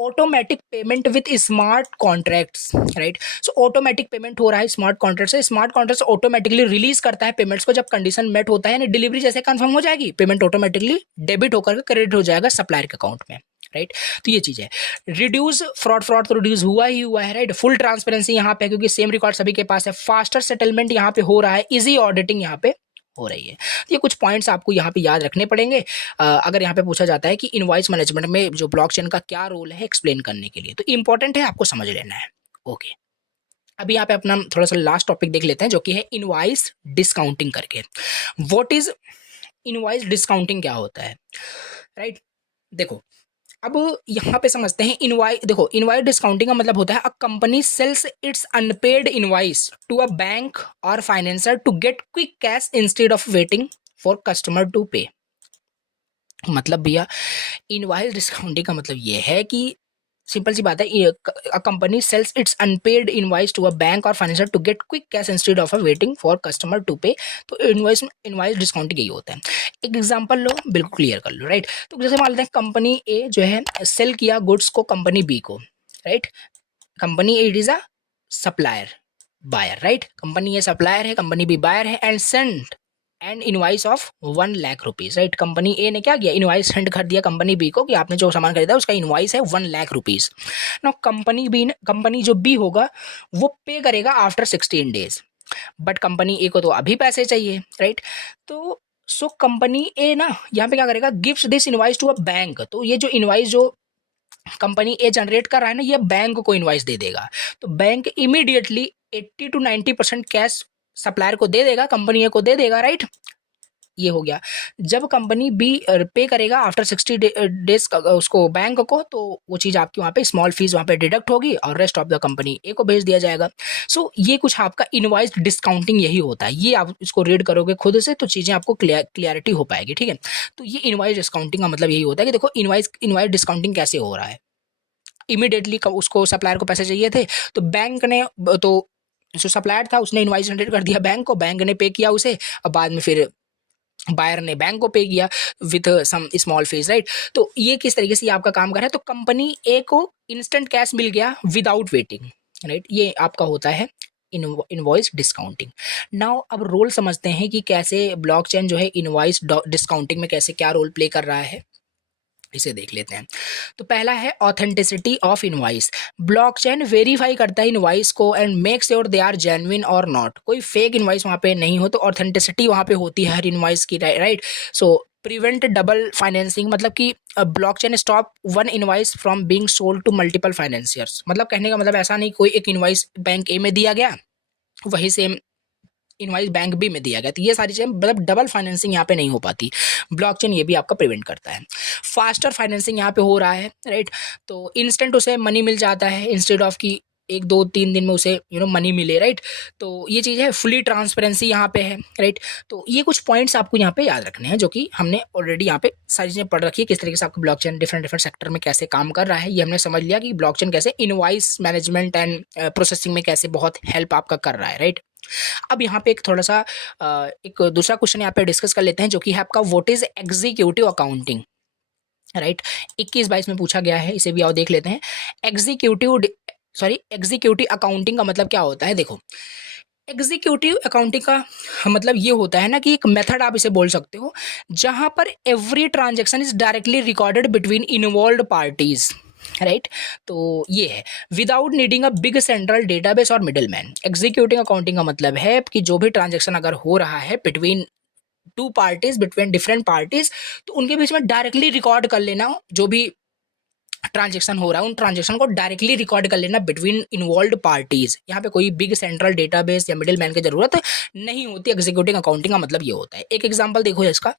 Automatic payment with smart contracts, right. So automatic payment हो रहा है स्मार्ट कॉन्ट्रैक्ट से। स्मार्ट कॉन्ट्रैक्ट ऑटोमेटिकली रिलीज करता है पेमेंट्स को जब कंडीशन मेट होता है, यानी डिलीवरी जैसे कंफर्म हो जाएगी, पेमेंट ऑटोमेटिकली डेबिट होकर क्रेडिट हो जाएगा सप्लायर के अकाउंट में, राइट। तो ये चीज है। रिड्यूस फ्रॉड तो रिड्यूस हुआ ही हुआ है, राइट। फुल ट्रांसपेरेंसी यहाँ पे क्योंकि सेम रिकॉर्ड सभी के पास है। फास्टर सेटलमेंट यहाँ पे हो रहा है, इजी ऑडिटिंग यहाँ पे हो रही है। तो ये कुछ पॉइंट्स आपको यहाँ पे याद रखने पड़ेंगे अगर यहाँ पे पूछा जाता है कि इनवॉइस मैनेजमेंट में जो ब्लॉकचेन का क्या रोल है एक्सप्लेन करने के लिए, तो इंपॉर्टेंट है, आपको समझ लेना है। ओके, अभी यहाँ पे अपना थोड़ा सा लास्ट टॉपिक देख लेते हैं जो कि है इनवॉइस डिस्काउंटिंग करके। व्हाट इज इनवॉइस डिस्काउंटिंग, क्या होता है, राइट। देखो अब यहाँ पे समझते हैं इनवॉइस। देखो इनवॉइस डिस्काउंटिंग का मतलब होता है a company sells its unpaid invoice to a bank or financer to get quick cash instead of waiting for customer to pay. मतलब भैया इनवॉइस डिस्काउंटिंग का मतलब ये है कि सिंपल सी बात है, a company sells its unpaid invoice to a bank or financer to get quick cash instead of a waiting for customer to pay. तो इनवॉइस डिस्काउंटिंग यही होता है। एक एग्जांपल लो, बिल्कुल क्लियर कर लो, राइट। तो जैसे मान लेते हैं कंपनी ए जो है सेल किया गुड्स को कंपनी बी को, right. Company A it is a supplier buyer, right. Company A supplier है, कंपनी बी बायर है, and send and invoice of 1 lakh rupees, right. Company A ने क्या किया, इनवाइस सेंड कर दिया कंपनी बी को कि आपने जो सामान खरीदा उसका इनवाइस है 1 लाख रुपीज। ना कंपनी जो बी होगा वो पे करेगा आफ्टर 16 डेज, बट कंपनी ए को तो अभी पैसे चाहिए, राइट। तो सो कंपनी ए ना यहाँ पे क्या करेगा, gives this invoice to a bank. तो ये जो इनवाइस जो कंपनी ए जनरेट कर रहा है ना, ये बैंक को इनवाइस दे देगा। तो bank immediately 80 to 90% cash supplier को दे देगा, कंपनी ए को दे देगा, राइट। ये हो गया। जब कंपनी बी पे करेगा आफ्टर 60 डेज उसको बैंक को, तो वो चीज़ आपकी वहाँ पे स्मॉल फीस वहाँ पे डिडक्ट होगी और रेस्ट ऑफ द कंपनी ए को भेज दिया जाएगा। सो ये कुछ आपका इनवॉइस डिस्काउंटिंग यही होता है। ये आप इसको रीड करोगे खुद से तो चीज़ें आपको क्लियरिटी हो पाएगी, ठीक है। तो ये इनवॉइस डिस्काउंटिंग का मतलब यही होता है कि देखो इनवॉइस डिस्काउंटिंग कैसे हो रहा है। इमीडिएटली उसको सप्लायर को पैसे चाहिए थे, तो बैंक ने तो जो सप्लायर था उसने इनवॉइस जनरेट कर दिया बैंक को, बैंक ने पे किया उसे, और बाद में फिर बायर ने बैंक को पे किया with some small fees, right. तो ये किस तरीके से ये आपका काम कर रहा है। तो कंपनी ए को इंस्टेंट कैश मिल गया विदाउट वेटिंग, राइट। ये आपका होता है इनवॉइस डिस्काउंटिंग। नाउ अब रोल समझते हैं कि कैसे ब्लॉकचेन जो है इनवॉइस डिस्काउंटिंग में कैसे क्या रोल प्ले कर रहा है, इसे देख लेते हैं। तो पहला है authenticity of invoice. Blockchain verify करता है इनवॉइस को and make sure they are genuine और नॉट। कोई फेक इनवॉइस वहाँ पे नहीं हो, तो ऑथेंटिसिटी वहाँ पे होती है हर इनवॉइस की, right. So prevent double financing, मतलब कि blockchain stop one invoice from being sold to multiple financiers. मतलब कहने का मतलब ऐसा नहीं कोई एक इनवॉइस बैंक ए में दिया गया, वही सेम इनवॉइस बैंक भी में दिया गया, तो ये सारी चीज़ें मतलब डबल फाइनेंसिंग यहाँ पे नहीं हो पाती। ब्लॉकचेन ये भी आपका प्रिवेंट करता है। फास्टर फाइनेंसिंग यहाँ पे हो रहा है, राइट। तो इंस्टेंट उसे मनी मिल जाता है इंस्टेड ऑफ कि 1 2 3 दिन में उसे मनी मिले, राइट। तो ये चीज़ है, फुली ट्रांसपेरेंसी यहाँ पे है, राइट। तो ये कुछ पॉइंट्स आपको यहाँ पे याद रखने हैं जो कि हमने ऑलरेडी यहाँ पे सारी चीज़ें पढ़ रखी है, किस तरीके से आपका ब्लॉकचेन डिफरेंट डिफरेंट सेक्टर में कैसे काम कर रहा है। ये हमने समझ लिया कि ब्लॉकचेन कैसे इनवॉइस मैनेजमेंट एंड प्रोसेसिंग में कैसे बहुत हेल्प आपका कर रहा है, राइट। अब यहाँ पे एक थोड़ा सा एक दूसरा क्वेश्चन यहाँ पे डिस्कस कर लेते हैं जो कि है आपका what is executive accounting, right. 21-22 में पूछा गया है, इसे भी आओ देख लेते हैं। एग्जीक्यूटिव अकाउंटिंग का मतलब क्या होता है? देखो, एग्जीक्यूटिव अकाउंटिंग का मतलब ये होता है ना कि एक मेथड आप इसे बोल सकते हो जहां पर every transaction is directly recorded between involved parties, right. तो ये है without needing a big central database और मिडिल मैन। एग्जीक्यूटिव अकाउंटिंग का मतलब है कि जो भी ट्रांजैक्शन अगर हो रहा है between two parties, between different parties, तो उनके बीच में डायरेक्टली रिकॉर्ड कर लेना जो भी ट्रांजेक्शन हो रहा है, उन ट्रांजेक्शन को डायरेक्टली रिकॉर्ड कर लेना बिटवीन इन्वॉल्व्ड पार्टीज। यहाँ पे कोई बिग सेंट्रल डेटाबेस या मिडिल मैन की जरूरत नहीं होती। एग्जीक्यूटिव अकाउंटिंग का मतलब ये होता है। एक एग्जांपल देखो इसका,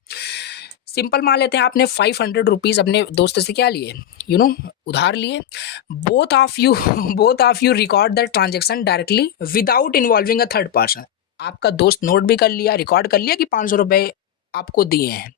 सिंपल मान लेते हैं आपने 500 रुपीज अपने दोस्त से क्या लिए, उधार लिए। Both of you record the transaction directly without involving a third person. आपका दोस्त नोट भी कर लिया, रिकॉर्ड कर लिया कि 500 रुपए आपको दिए हैं,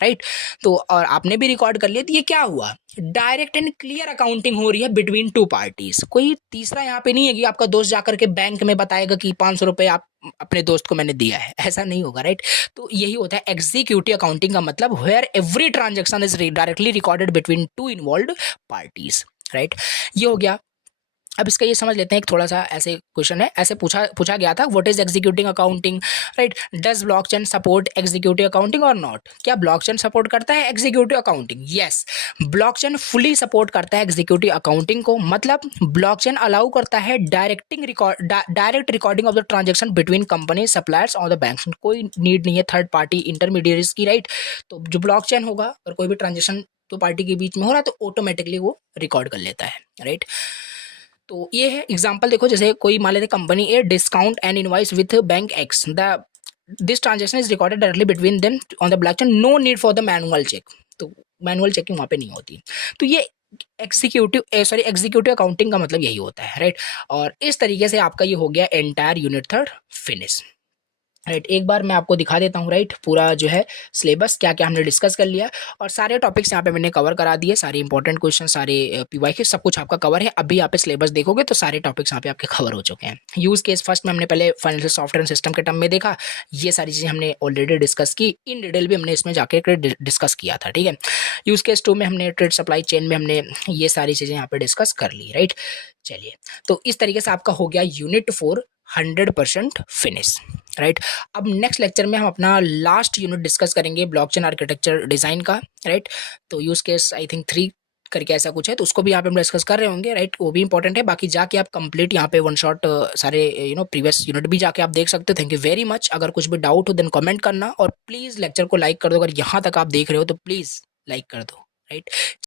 राइट। तो और आपने भी रिकॉर्ड कर लिया, तो ये क्या हुआ, डायरेक्ट एंड क्लियर अकाउंटिंग हो रही है बिटवीन टू पार्टीज। कोई तीसरा यहाँ पे नहीं है कि आपका दोस्त जाकर के बैंक में बताएगा कि 500 रुपए आप अपने दोस्त को मैंने दिया है, ऐसा नहीं होगा, राइट। तो यही होता है एग्जीक्यूटिव अकाउंटिंग का मतलब, where every transaction is directly recorded between two involved parties, right. ये हो गया। अब इसका ये समझ लेते हैं, एक थोड़ा सा ऐसे क्वेश्चन है, ऐसे पूछा गया था, what is executive accounting, right. Does blockchain support executive accounting और नॉट? क्या ब्लॉकचेन सपोर्ट करता है executive accounting? Yes, blockchain fully support करता है एग्जीक्यूटिव अकाउंटिंग को। मतलब ब्लॉकचेन अलाउ करता है direct recording of the transaction between company, suppliers और द बैंक्स। कोई नीड नहीं है थर्ड पार्टी इंटरमीडिएट्स की, राइट। तो जो ब्लॉकचेन होगा, अगर कोई भी ट्रांजेक्शन तो पार्टी के बीच में हो रहा है तो ऑटोमेटिकली वो रिकॉर्ड कर लेता है, राइट। तो ये है एग्जांपल, देखो जैसे कोई मान लेते company A discount and invoice with bank X, this transaction is recorded directly between them on the blockchain, no need for the manual check. तो मैनुअल चेकिंग वहाँ पे नहीं होती। तो ये एग्जीक्यूटिव अकाउंटिंग का मतलब यही होता है, राइट। और इस तरीके से आपका ये हो गया एंटायर यूनिट 3 फिनिश, राइट। एक बार मैं आपको दिखा देता हूँ, राइट, पूरा जो है सिलेबस क्या क्या हमने डिस्कस कर लिया और सारे टॉपिक्स यहाँ पे मैंने कवर करा दिए, सारे इंपॉर्टेंट क्वेश्चन, सारे पीवाईक्यू, सब कुछ आपका कवर है। अभी यहाँ पे सिलेबस देखोगे तो सारे टॉपिक्स यहाँ पे आपके कवर हो चुके हैं। यूज केस फर्स्ट में हमने पहले फाइनेंशियल सॉफ्टवेयर सिस्टम के टर्म में देखा, ये सारी चीज़ें हमने ऑलरेडी डिस्कस की, इन डिटेल भी हमने इसमें जाकर डिस्कस किया था, ठीक है। यूज केस 2 में हमने ट्रेड सप्लाई चेन में हमने ये सारी चीज़ें यहाँ पे डिस्कस कर ली, राइट। चलिए, तो इस तरीके से आपका हो गया यूनिट 4 100% फिनिश, राइट। अब नेक्स्ट लेक्चर में हम अपना लास्ट यूनिट डिस्कस करेंगे ब्लॉकचेन आर्किटेक्चर डिजाइन का, राइट। तो यूज केस आई थिंक 3 करके ऐसा कुछ है, तो उसको भी यहाँ पे हम डिस्कस कर रहे होंगे, राइट। वो भी इंपॉर्टेंट है। बाकी जाके आप कंप्लीट यहाँ पे वन शॉट सारे प्रीवियस यूनिट भी जाके आप देख सकते हो। Thank you very much. अगर कुछ भी डाउट हो देन कमेंट करना और प्लीज़ लेक्चर को लाइक कर दो। अगर यहाँ तक आप देख रहे हो तो प्लीज़ लाइक कर दो, राइट।